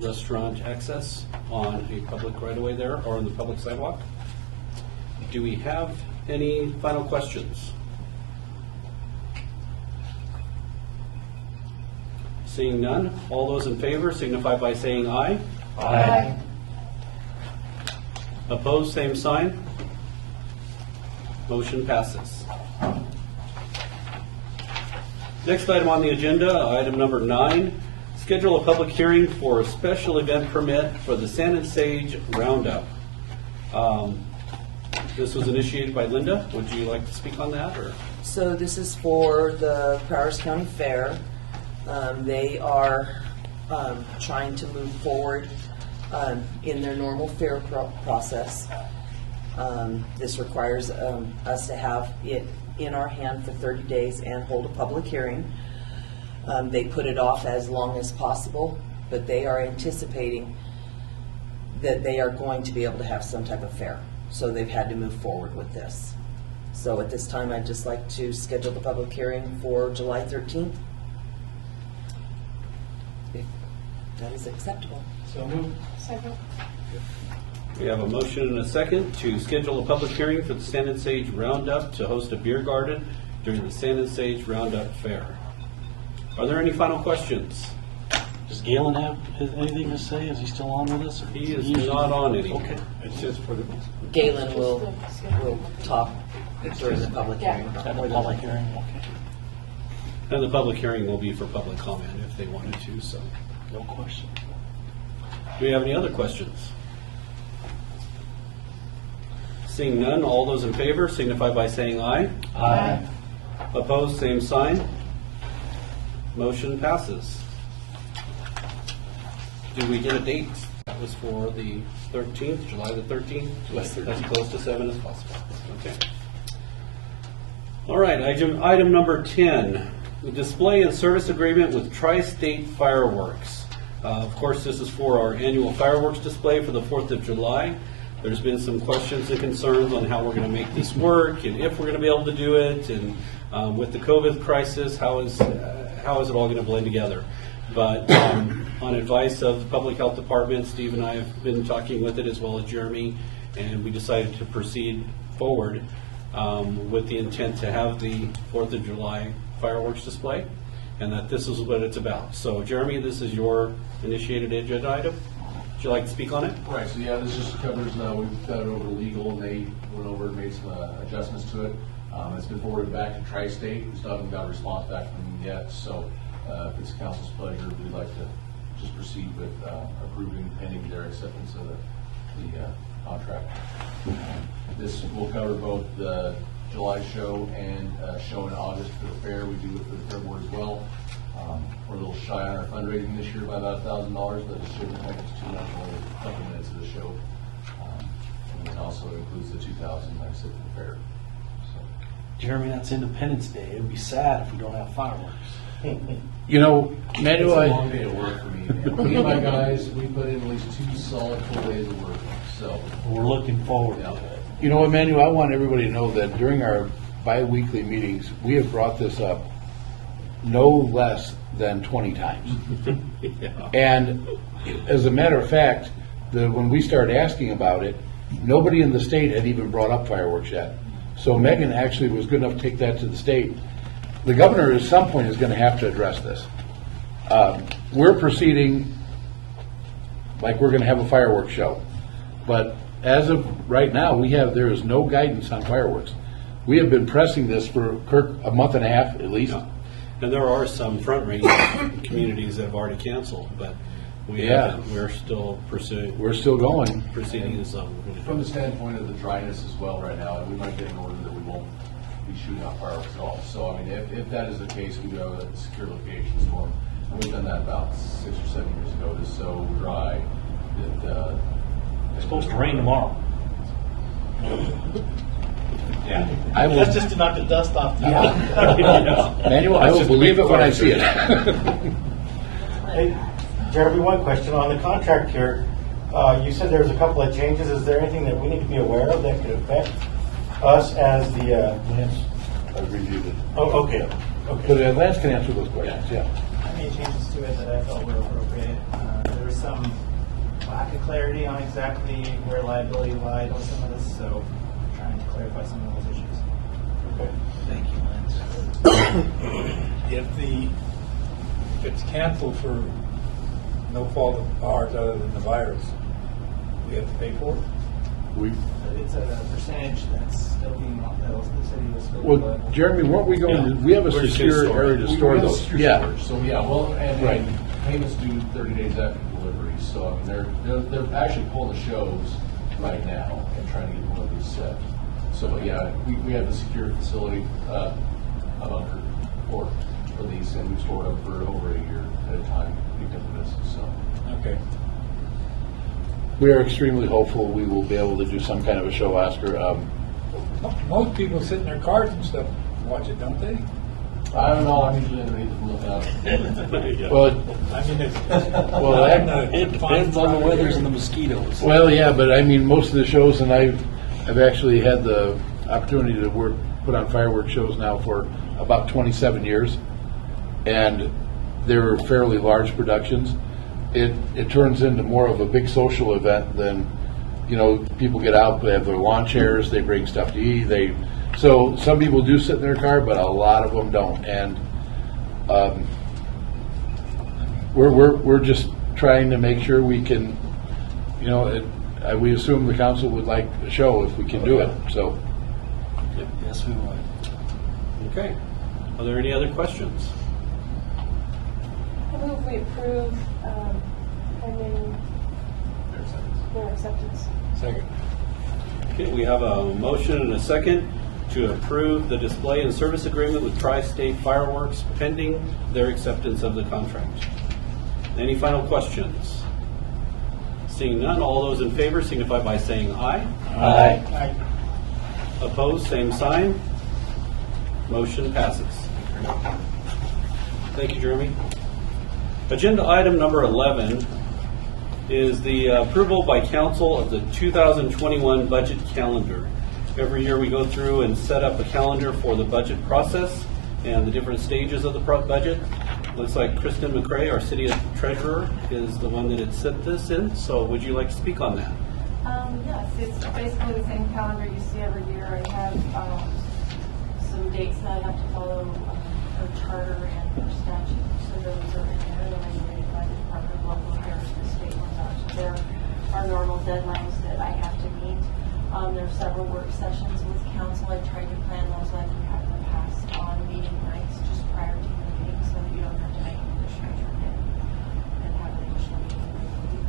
restaurant access on a public right-of-way there or on the public sidewalk. Do we have any final questions? Seeing none, all those in favor signify by saying aye. Aye. Opposed, same sign. Motion passes. Next item on the agenda, item number 9, schedule a public hearing for a special event permit for the Sand and Sage Roundup. This was initiated by Linda. Would you like to speak on that, or? So this is for the Prowers County Fair. They are trying to move forward in their normal fair process. This requires us to have it in our hand for 30 days and hold a public hearing. They put it off as long as possible, but they are anticipating that they are going to be able to have some type of fair. So they've had to move forward with this. So at this time, I'd just like to schedule the public hearing for July 13th. If that is acceptable. So moved. Second. We have a motion and a second to schedule a public hearing for the Sand and Sage Roundup to host a beer garden during the Sand and Sage Roundup Fair. Are there any final questions? Does Galen have anything to say? Is he still on with us? or He is usually- not on anymore. Okay. It's just for the, Galen will talk during the public hearing. At the public hearing, okay. And the public hearing will be for public comment if they wanted to, so. No question. Do we have any other questions? Seeing none, all those in favor signify by saying aye. Aye. Opposed, same sign. Motion passes. Do we get a date? That was for the 13th, July the 13th? July 13th. As close to 7 as possible. Okay. All right, item number 10, the display and service agreement with Tri-State Fireworks. Of course, this is for our annual fireworks display for the 4th of July. There's been some questions and concerns on how we're going to make this work and if we're going to be able to do it. And with the COVID crisis, how is it all going to blend together? But on advice of the Public Health Department, Steve and I have been talking with it as well as Jeremy, and we decided to proceed forward with the intent to have the 4th of July fireworks display, and that this is what it's about. So Jeremy, this is your initiated agenda item. Would you like to speak on it? Right, so yeah, this just covers, we've got it over to legal, and they went over and made some adjustments to it. It's been forwarded back to Tri-State. We still haven't got a response back from them yet, so if it's council's pleasure, we'd like to just proceed with approving pending their acceptance of the contract. This will cover both the July show and show in August for the fair. We do it for the fair board as well. We're a little shy on our fundraising this year by about $1,000, but it shouldn't affect us too much, only a couple minutes of the show. And it also includes the 2,000, like I said, for the fair. So. Jeremy, that's Independence Day. It would be sad if we don't have fireworks. You know, Manuel, It's a long day of work for me. And me and my guys, we put in at least 2 solid full days of work, so. We're looking forward to it. you know, Emmanuel, I want everybody to know that during our bi-weekly meetings, we have brought this up no less than 20 times. Yeah. And as a matter of fact, when we started asking about it, nobody in the state had even brought up fireworks yet. So Megan actually was good enough to take that to the state. The governor at some point is going to have to address this. We're proceeding like we're going to have a fireworks show. But as of right now, there is no guidance on fireworks. We have been pressing this for, Kirk, a month and a half at least. Yeah. And there are some front range communities that have already canceled, but we're still pursuing. We're still going. Proceeding as From the standpoint of the dryness as well right now, we might get an order that we won't be shooting out fireworks at all. So, I mean, if that is the case, we do have a secure locations for them. And we've done that about 6 or 7 years ago. It is so dry that... It's supposed to rain tomorrow. Yeah. I will, That's just to knock the dust off the Manuel, I will believe it when I see it. Hey, Jeremy, one question on the contract here. You said there's a couple of changes. Is there anything that we need to be aware of that could affect us as the? I've reviewed it. Oh, okay. But Lance can answer those questions, yeah. I made changes to it that I felt were appropriate. There were was some lack of clarity on exactly where liability lied on some of this, so trying to clarify some of those issues. Okay. Thank you, Lance. If it's canceled for no fault of ours other than the virus, we have to pay for it? We, It's a percentage that's still being, that the city will still be well, liable. Jeremy, weren't we going, to we have a We're just secure gonna store area it. to We store have those? secure Yeah. storage. So, yeah, well, Right. and payments due 30 days after delivery. So, I mean, they're actually pulling the shows right now and trying to get deliveries set. So, yeah, we have a secure facility, a bunker for these, and we've stored them for over a year at a time, so. Okay. We are extremely hopeful we will be able to do some kind of a show, Oscar. Most people sit in their cars and stuff, and watch it, don't they? I don't know, I'm usually underneath the lookout. Well, I mean, it's. Well, It depends on the weathers and the mosquitoes. well, yeah, but I mean, most of the shows, and I've actually had the opportunity to put on fireworks shows now for about 27 years, and they're fairly large productions. It turns into more of a big social event than, people get out, they have their lawn chairs, they bring stuff to eat, so some people do sit in their car, but a lot of them don't, and we're just trying to make sure we can, we assume the council would like a show if we can do it, so. Yes, we would. Okay. Are there any other questions? I move we approve pending their acceptance. Second. Okay, we have a motion and a second to approve the display and service agreement with Tri-State Fireworks pending their acceptance of the contract. Any final questions? Seeing none, all those in favor signify by saying aye. Aye. Opposed, same sign. Motion passes. Thank you, Jeremy. Agenda item number 11 is the approval by council of the 2021 budget calendar. Every year we go through and set up a calendar for the budget process and the different stages of the budget. Looks like Kristen McCrae, our city treasurer, is the one that had set this in. So would you like to speak on that? Yes, it's basically the same calendar you see every year. I have some dates that I have to follow for charter and for statute. So those are in there. They're regulated by the Department of Local Affairs, the state ones out. There are normal deadlines that I have to meet. There are several work sessions with council. I tried to plan those like we have in the past on meeting nights just prior to the meeting so that you don't have to make an additional trip in and have an additional meeting.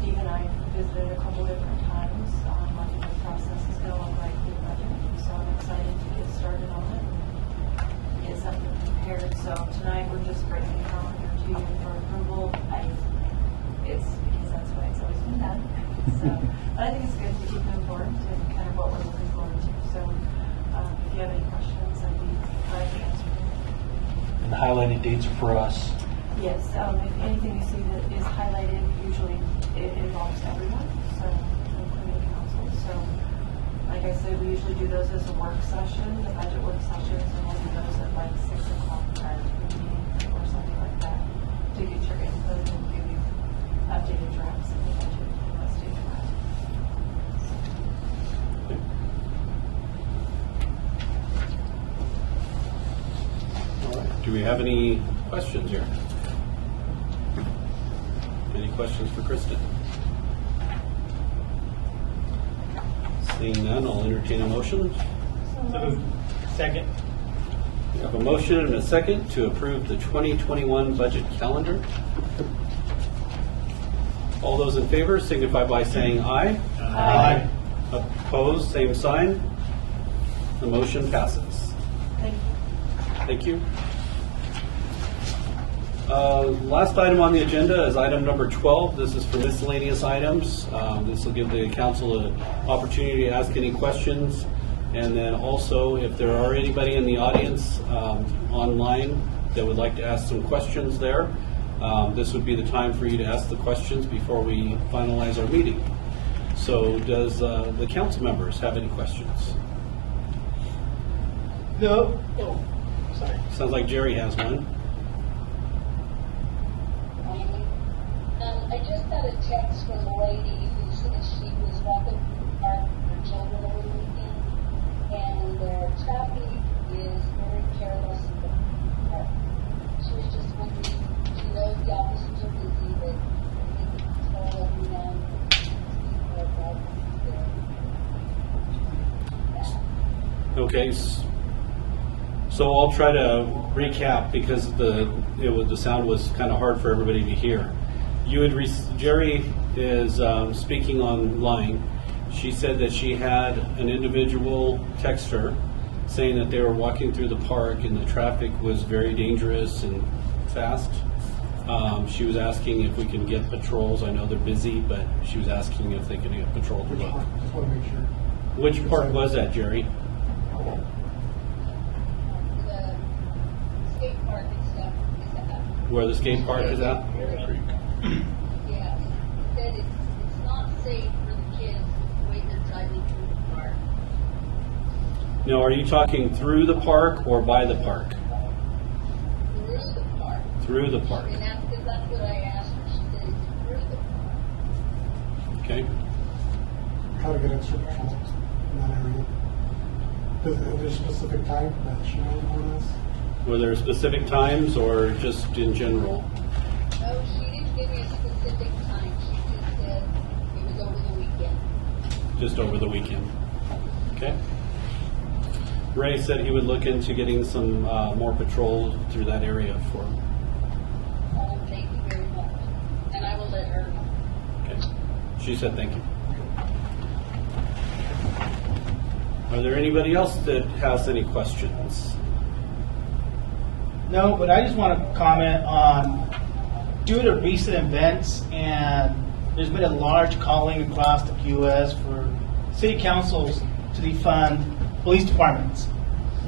Steve and I visited a couple different times. I think the process is going to look like the budget, so I'm excited to get started on it and get something prepared. So tonight we're just bringing the calendar to you for approval. It's because that's the way it's always been done. So, but I think it's good to keep it informed and kind of what we're looking forward to. So if you have any questions, I'd be glad to answer them. And the highlighted dates are for us. Yes, if anything you see that is highlighted, usually it involves everyone, so including council. So, like I said, we usually do those as a work session, the budget work sessions, and we'll do those at like 6 o'clock prior to the meeting or something like that to get your input and give you updated drafts of the budget and let's do that. All right. Do we have any questions here? Any questions for Kristen? Seeing none, I'll entertain a motion. Second. We have a motion and a second to approve the 2021 budget calendar. All those in favor signify by saying aye. Aye. Opposed, same sign. The motion passes. Thank you. Thank you. Last item on the agenda is item number 12. This is for miscellaneous items. This will give the council an opportunity to ask any questions. And then also, if there are anybody in the audience online that would like to ask some questions there, this would be the time for you to ask the questions before we finalize our meeting. So does the council members have any questions? No. Oh, sorry. Sounds like Jerry has one. I just got a text from a lady who said she was walking through the park with her children over the weekend, and the traffic is very careless in the park. She was just wondering, she knows the officers are busy, but they can control every now and then. People are driving there. Okay, so I'll try to recap because the sound was kind of hard for everybody to hear. Jerry is speaking online. She said that she had an individual text her saying that they were walking through the park and the traffic was very dangerous and fast. She was asking if we can get patrols. I know they're busy, but she was asking if they could get patrol to Which look. one? Just want to make sure. Which park was that, Jerry? The skate park and stuff is at. Where the skate park is at? Yes. Said it's not safe for the kids the way they're driving through the park. No, are you talking through the park or by the park? Through the park. Through the park. And that's because that's what I asked her. She said it's through the park. Okay. How to get extra patrol in that area. Is there a specific time that she knows more or less? Were there specific times or just in general? No, she didn't give me a specific time. She just said it was over the weekend. Just over the weekend. Okay. Ray said he would look into getting some more patrol through that area for him. Thank you very much. And I will let her know. Okay. She said thank you. Are there anybody else that has any questions? No, but I just want to comment on, due to recent events, and there's been a large calling across the U.S. for city councils to defund police departments.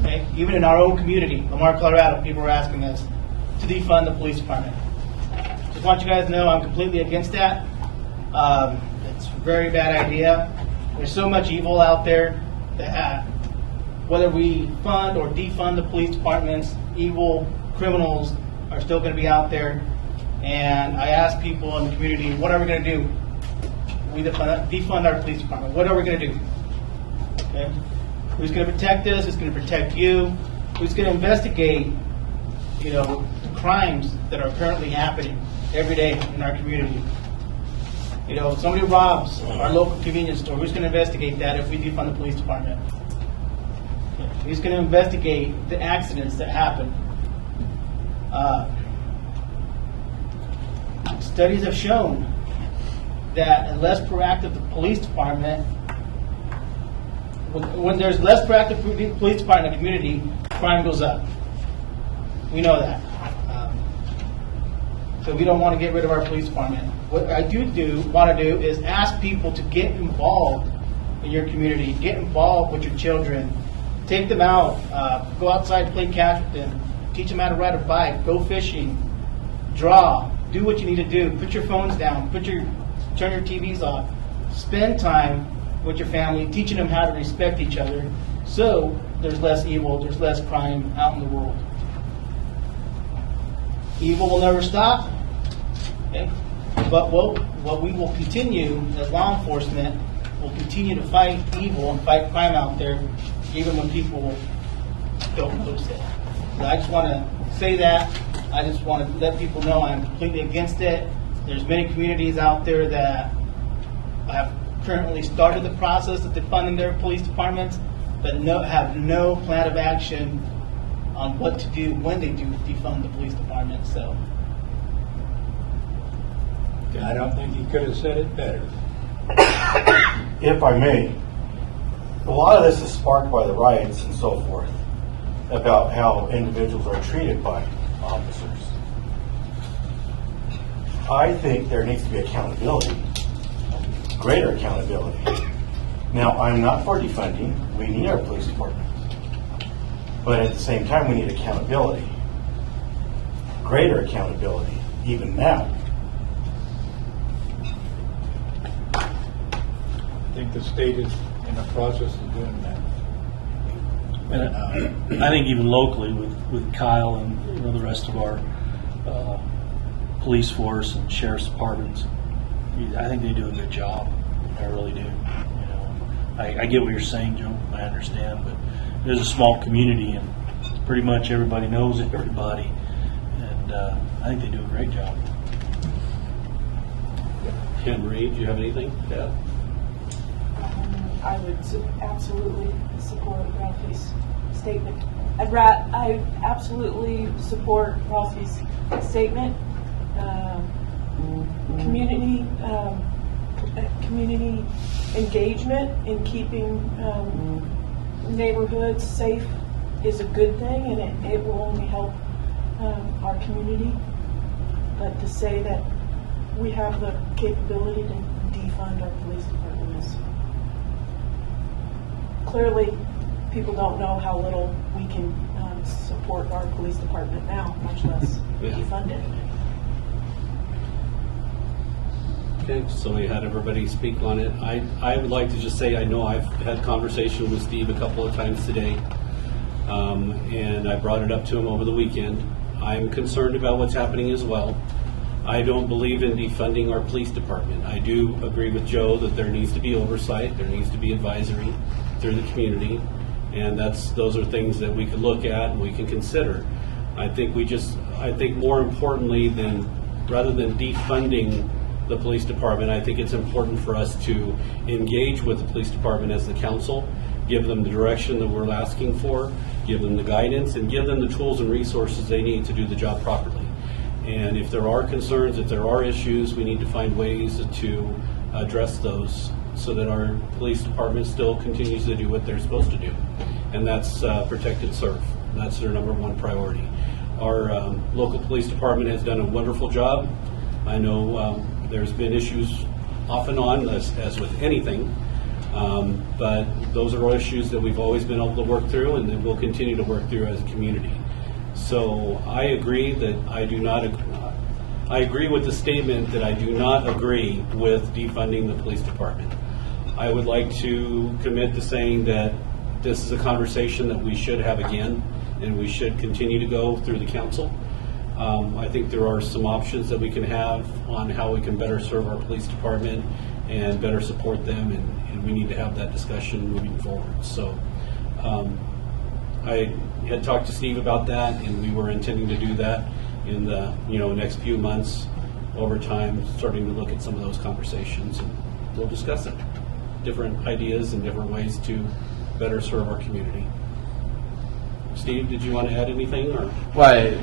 Okay? Even in our own community, Lamar, Colorado, people are asking us to defund the police department. Just want you guys to know I'm completely against that. It's a very bad idea. There's so much evil out there that whether we fund or defund the police departments, evil criminals are still going to be out there. And I ask people in the community, what are we going to do? We defund our police department. What are we going to do? Okay? Who's going to protect us? Who's going to protect you? Who's going to investigate, the crimes that are currently happening every day in our community? If somebody robs our local convenience store, who's going to investigate that if we defund the police department? Who's going to investigate the accidents that happen? Studies have shown that a less proactive police department, when there's less proactive police department in the community, crime goes up. We know that. So we don't want to get rid of our police department. What I want to do is ask people to get involved in your community, get involved with your children, take them out, go outside, play catch with them, teach them how to ride a bike, go fishing, draw, do what you need to do, put your phones down, turn your TVs off, spend time with your family, teaching them how to respect each other, so there's less evil, there's less crime out in the world. Evil will never stop, okay? But what we will continue as law enforcement will continue to fight evil and fight crime out there, even when people don't notice it. So I just want to say that. I just want to let people know I'm completely against it. There's many communities out there that have currently started the process of defunding their police departments, but have no plan of action on what to do when they do defund the police department. So I don't think you could have said it better. If I may, a lot of this is sparked by the riots and so forth, about how individuals are treated by officers. I think there needs to be accountability, greater accountability. Now, I'm not for defunding. We need our police department. But at the same time, we need accountability, greater accountability, even now. I think the state is in the process of doing that. And I think even locally with Kyle and the rest of our police force and sheriff's departments, I think they do a good job. I really do. You know, I get what you're saying, Joe. I understand, but there's a small community, and pretty much everybody knows everybody, and I think they do a great job. Ken Reed, do you have anything to add? I would absolutely support Ralphie's statement. I absolutely support Ralphie's statement. Community engagement in keeping neighborhoods safe is a good thing, and it will only help our community. But to say that we have the capability to defund our police department is clearly, people don't know how little we can support our police department now, much less defund it. Okay, so we had everybody speak on it. I would like to just say, I know I've had conversation with Steve a couple of times today, and I brought it up to him over the weekend. I'm concerned about what's happening as well. I don't believe in defunding our police department. I do agree with Joe that there needs to be oversight, there needs to be advisory through the community, and those are things that we can look at and we can consider. I think more importantly rather than defunding the police department, I think it's important for us to engage with the police department as the council, give them the direction that we're asking for, give them the guidance, and give them the tools and resources they need to do the job properly. And if there are concerns, if there are issues, we need to find ways to address those so that our police department still continues to do what they're supposed to do. And that's protect and serve. That's their number one priority. Our local police department has done a wonderful job. I know there's been issues off and on, as with anything, but those are issues that we've always been able to work through and that we'll continue to work through as a community. So I agree that I agree with the statement that I do not agree with defunding the police department. I would like to commit to saying that this is a conversation that we should have again, and we should continue to go through the council. I think there are some options that we can have on how we can better serve our police department and better support them, and we need to have that discussion moving forward. So I had talked to Steve about that, and we were intending to do that in the next few months over time, starting to look at some of those conversations, and we'll discuss it. Different ideas and different ways to better serve our community. Steve, did you want to add anything? Or? Well,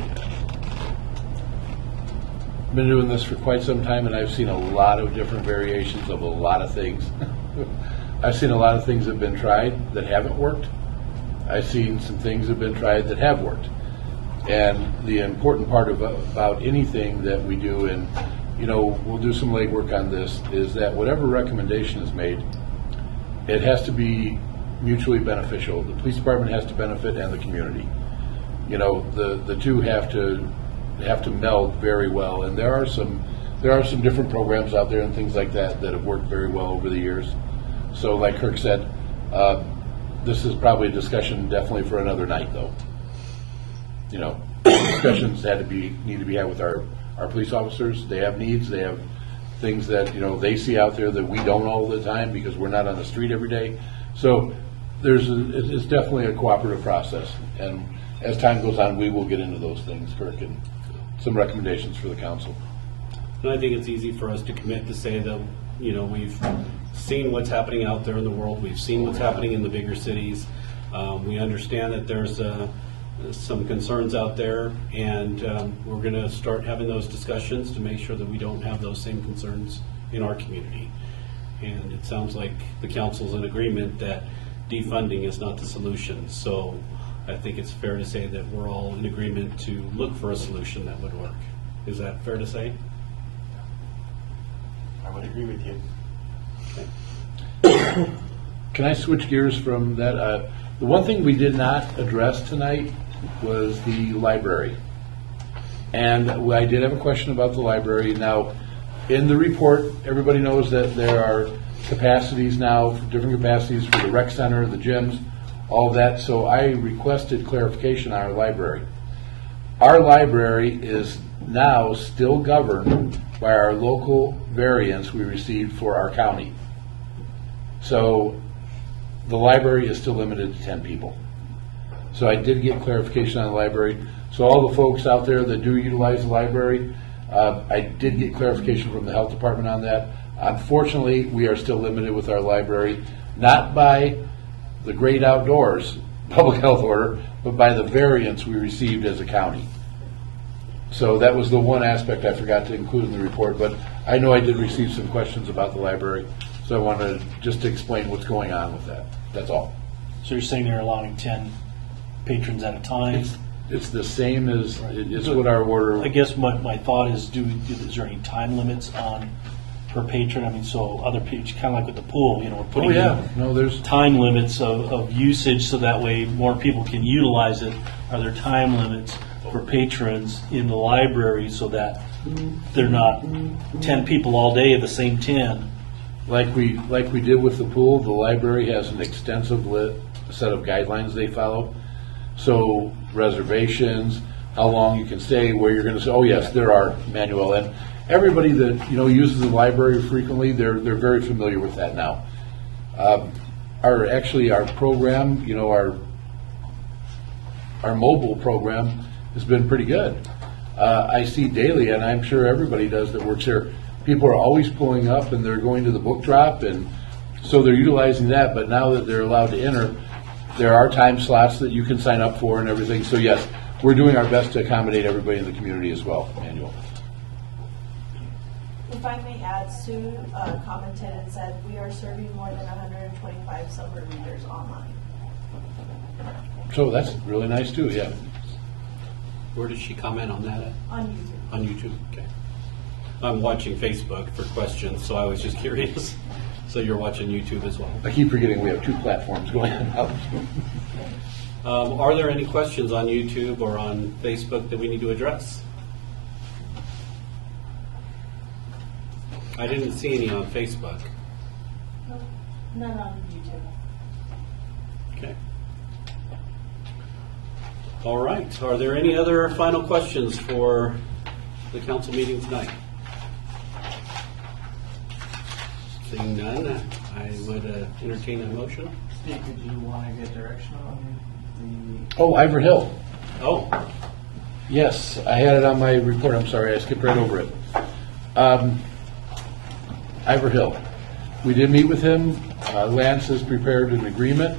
I've been doing this for quite some time, and I've seen a lot of different variations of a lot of things. I've seen a lot of things that have been tried that haven't worked. I've seen some things that have been tried that have worked. And the important part about anything that we do, and we'll do some legwork on this, is that whatever recommendation is made, it has to be mutually beneficial. The police department has to benefit, and the community. The two have to meld very well. And there are some different programs out there and things like that have worked very well over the years. So, like Kirk said, this is probably a discussion definitely for another night, though. Discussions need to be had with our police officers. They have needs. They have things that they see out there that we don't all the time because we're not on the street every day. So it's definitely a cooperative process. And as time goes on, we will get into those things, Kirk, and some recommendations for the council. And I think it's easy for us to commit to say that we've seen what's happening out there in the world. We've seen what's happening in the bigger cities. We understand that there's some concerns out there, and we're going to start having those discussions to make sure that we don't have those same concerns in our community. And it sounds like the council's in agreement that defunding is not the solution. So I think it's fair to say that we're all in agreement to look for a solution that would work. Is that fair to say? I would agree with you. Okay. Can I switch gears from that? The one thing we did not address tonight was the library. And I did have a question about the library. Now, in the report, everybody knows that there are capacities now, different capacities for the rec center, the gyms, all of that. So I requested clarification on our library. Our library is now still governed by our local variance we received for our county. So the library is still limited to 10 people. So I did get clarification on the library. So all the folks out there that do utilize the library, I did get clarification from the health department on that. Unfortunately, we are still limited with our library, not by the great outdoors public health order, but by the variance we received as a county. So that was the one aspect I forgot to include in the report, but I know I did receive some questions about the library, so I wanted just to explain what's going on with that. That's all. So you're saying they're allowing 10 patrons at a time? It's the same as, it's what our order. I guess my thought is, is there any time limits on per patron? I mean, so other people, kind of like with the pool, we're putting No, there's time limits of usage so that way more people can utilize it. Are there time limits for patrons in the library so that they're not 10 people all day at the same 10? Like we did with the pool, the library has an extensive set of guidelines they follow. So reservations, how long you can stay, where you're going to stay. Oh yes, there are manual, and everybody that uses the library frequently, they're very familiar with that now. Our program, our mobile program has been pretty good. I see daily, and I'm sure everybody does that works here. People are always pulling up, and they're going to the book drop, and so they're utilizing that. But now that they're allowed to enter, there are time slots that you can sign up for and everything. So yes, we're doing our best to accommodate everybody in the community as well, Manuel. If I may add, Sue commented and said, we are serving more than 125 summer readers online. So that's really nice too, yeah. Where did she comment on that at? On YouTube. On YouTube, okay. I'm watching Facebook for questions, so I was just curious. So you're watching YouTube as well? I keep forgetting we have 2 platforms going on. Are there any questions on YouTube or on Facebook that we need to address? I didn't see any on Facebook. None on YouTube. Okay. All right. Are there any other final questions for the council meeting tonight? Seeing none, I would entertain a motion. Steve, did you want to get direction on the? Oh, Ivor Hill. Oh, Yes, I had it on my report. I'm sorry, I skipped right over it. Ivor Hill. We did meet with him. Lance has prepared an agreement.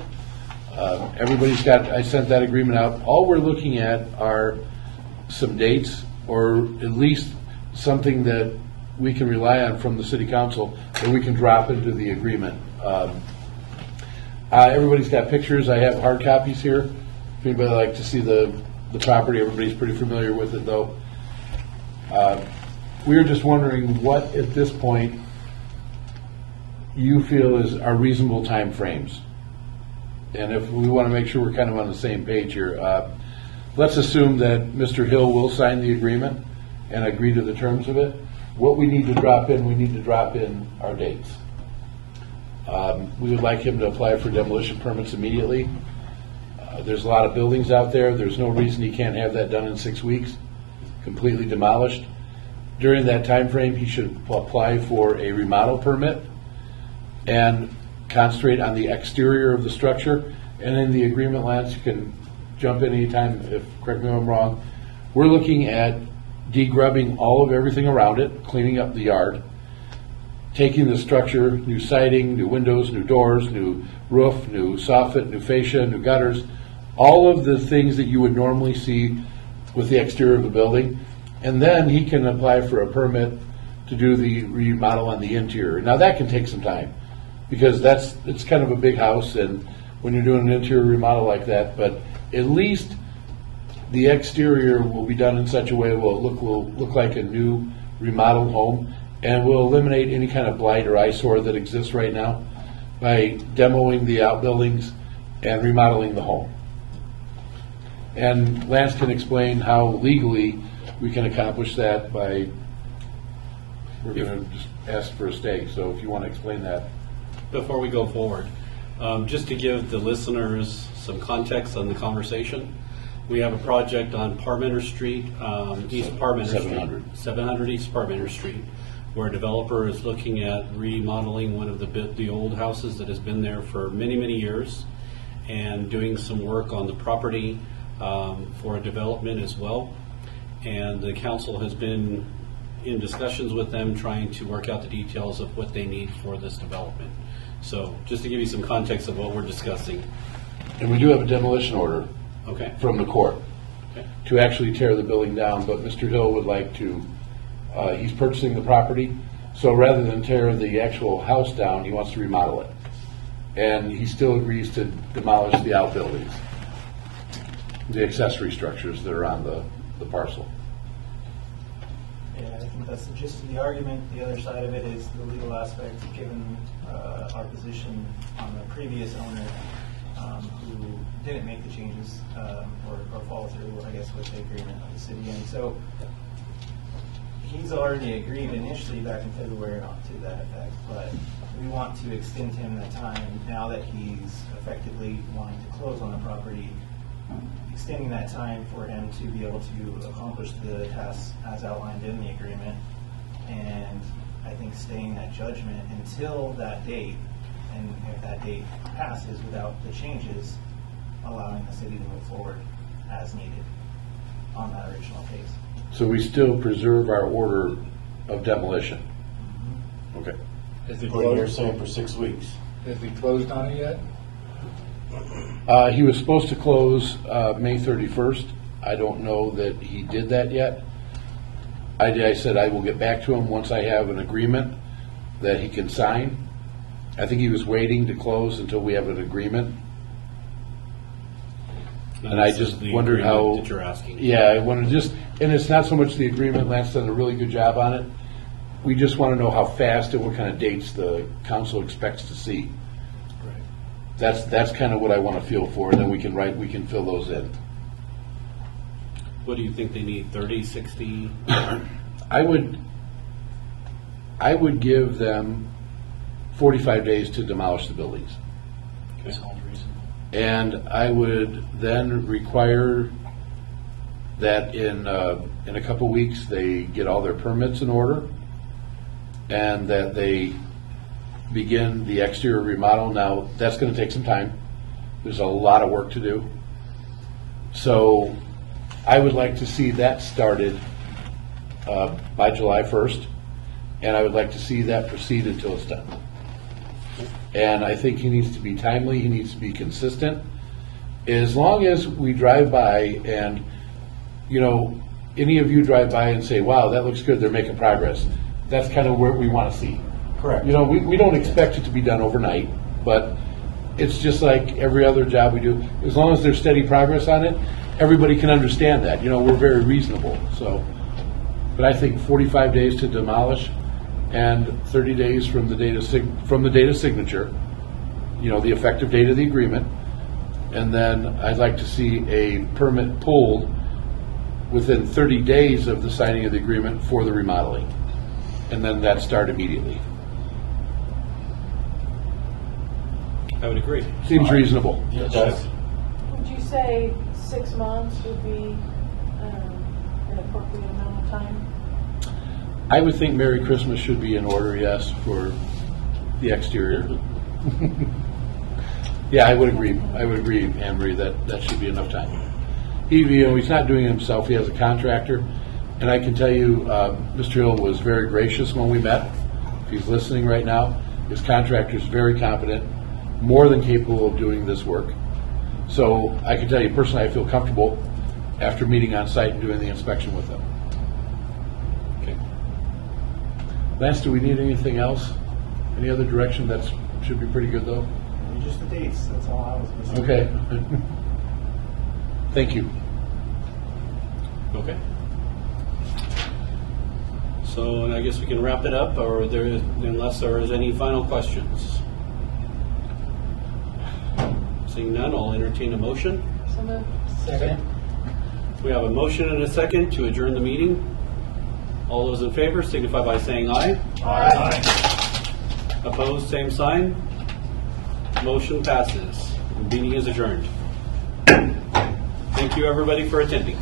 I sent that agreement out. All we're looking at are some dates, or at least something that we can rely on from the city council that we can drop into the agreement. Everybody's got pictures. I have hard copies here. If anybody would like to see the property, everybody's pretty familiar with it though. We were just wondering what at this point you feel are reasonable time frames. And if we want to make sure we're kind of on the same page here, let's assume that Mr. Hill will sign the agreement and agree to the terms of it. What we need to drop in our dates. We would like him to apply for demolition permits immediately. There's a lot of buildings out there. There's no reason he can't have that done in 6 weeks, completely demolished. During that time frame, he should apply for a remodel permit and concentrate on the exterior of the structure. And in the agreement, Lance, you can jump in anytime, correct me if I'm wrong. We're looking at degrubbing all of everything around it, cleaning up the yard, taking the structure, new siding, new windows, new doors, new roof, new soffit, new fascia, new gutters, all of the things that you would normally see with the exterior of the building. And then he can apply for a permit to do the remodel on the interior. Now that can take some time because it's kind of a big house, and when you're doing an interior remodel like that, but at least the exterior will be done in such a way it will look like a new remodeled home, and will eliminate any kind of blight or eyesore that exists right now by demoing the outbuildings and remodeling the home. And Lance can explain how legally we can accomplish that by, we're going to just ask for a stay. So if you want to explain that. before we go forward, just to give the listeners some context on the conversation, We have a project on Parmenter Street, East Parmenter Street. 700. 700 East Parmenter Street, where a developer is looking at remodeling one of the old houses that has been there for many, many years, and doing some work on the property for a development as well. And the council has been in discussions with them, trying to work out the details of what they need for this development. So just to give you some context of what we're discussing. And we do have a demolition order Okay. from the court Okay. to actually tear the building down, but Mr. Hill would like to, he's purchasing the property, so rather than tear the actual house down, he wants to remodel it. And he still agrees to demolish the outbuildings, the accessory structures that are on the parcel. Yeah, I think that's the gist of the argument. The other side of it is the legal aspect, given our position on the previous owner who didn't make the changes or follow through, I guess, with the agreement of the city. And so he's already agreed initially back in February to that effect, but we want to extend him the time now that he's effectively wanting to close on the property, extending that time for him to be able to accomplish the tasks as outlined in the agreement, and I think staying that judgment until that date, and if that date passes without the changes, allowing the city to move forward as needed on that original case. So we still preserve our order of demolition? Okay. Has he Well, you're closed, saying for 6 weeks. has he closed on it yet? He was supposed to close May 31st. I don't know that he did that yet. I said I will get back to him once I have an agreement that he can sign. I think he was waiting to close until we have an agreement. And I this is just the wondered agreement how. that you're asking. Yeah, I wanted just, and it's not so much the agreement, Lance done a really good job on it. We just want to know how fast and what kind of dates the council expects to see. That's kind of what I want to feel for, and then we can fill those in. What do you think they need, 30, 60? I would give them 45 days to demolish the buildings. Sounds reasonable. And I would then require that in a couple weeks, they get all their permits in order, and that they begin the exterior remodel. Now, that's gonna take some time. There's a lot of work to do. So I would like to see that started by July 1st, and I would like to see that proceed until it's done. And I think he needs to be timely, he needs to be consistent. As long as we drive by and, any of you drive by and say, wow, that looks good, they're making progress. That's kind of where we want to see. Correct. We don't expect it to be done overnight, but it's just like every other job we do. As long as there's steady progress on it, everybody can understand that. We're very reasonable, so. But I think 45 days to demolish and 30 days from the date of signature, the effective date of the agreement. And then I'd like to see a permit pulled within 30 days of the signing of the agreement for the remodeling. And then that start immediately. I would agree. Seems reasonable. It does. Would you say 6 months would be an appropriate amount of time? I would think Merry Christmas should be in order, yes, for the exterior. Yeah, I would agree, Anne Marie, that should be enough time. He's not doing it himself, he has a contractor, and I can tell you, Mr. Hill was very gracious when we met. If he's listening right now, his contractor's very competent, more than capable of doing this work. So I can tell you personally, I feel comfortable after meeting on site and doing the inspection with them. Okay. Lance, do we need anything else? Any other direction? That should be pretty good, though. Just the dates, that's all I was missing. Okay. Thank you. Okay. So I guess we can wrap it up, or unless there is any final questions. Seeing none, I'll entertain a motion. So moved. Second. We have a motion and a second to adjourn the meeting. All those in favor signify by saying aye. Aye. Opposed, same sign. Motion passes. The meeting is adjourned. Thank you, everybody, for attending.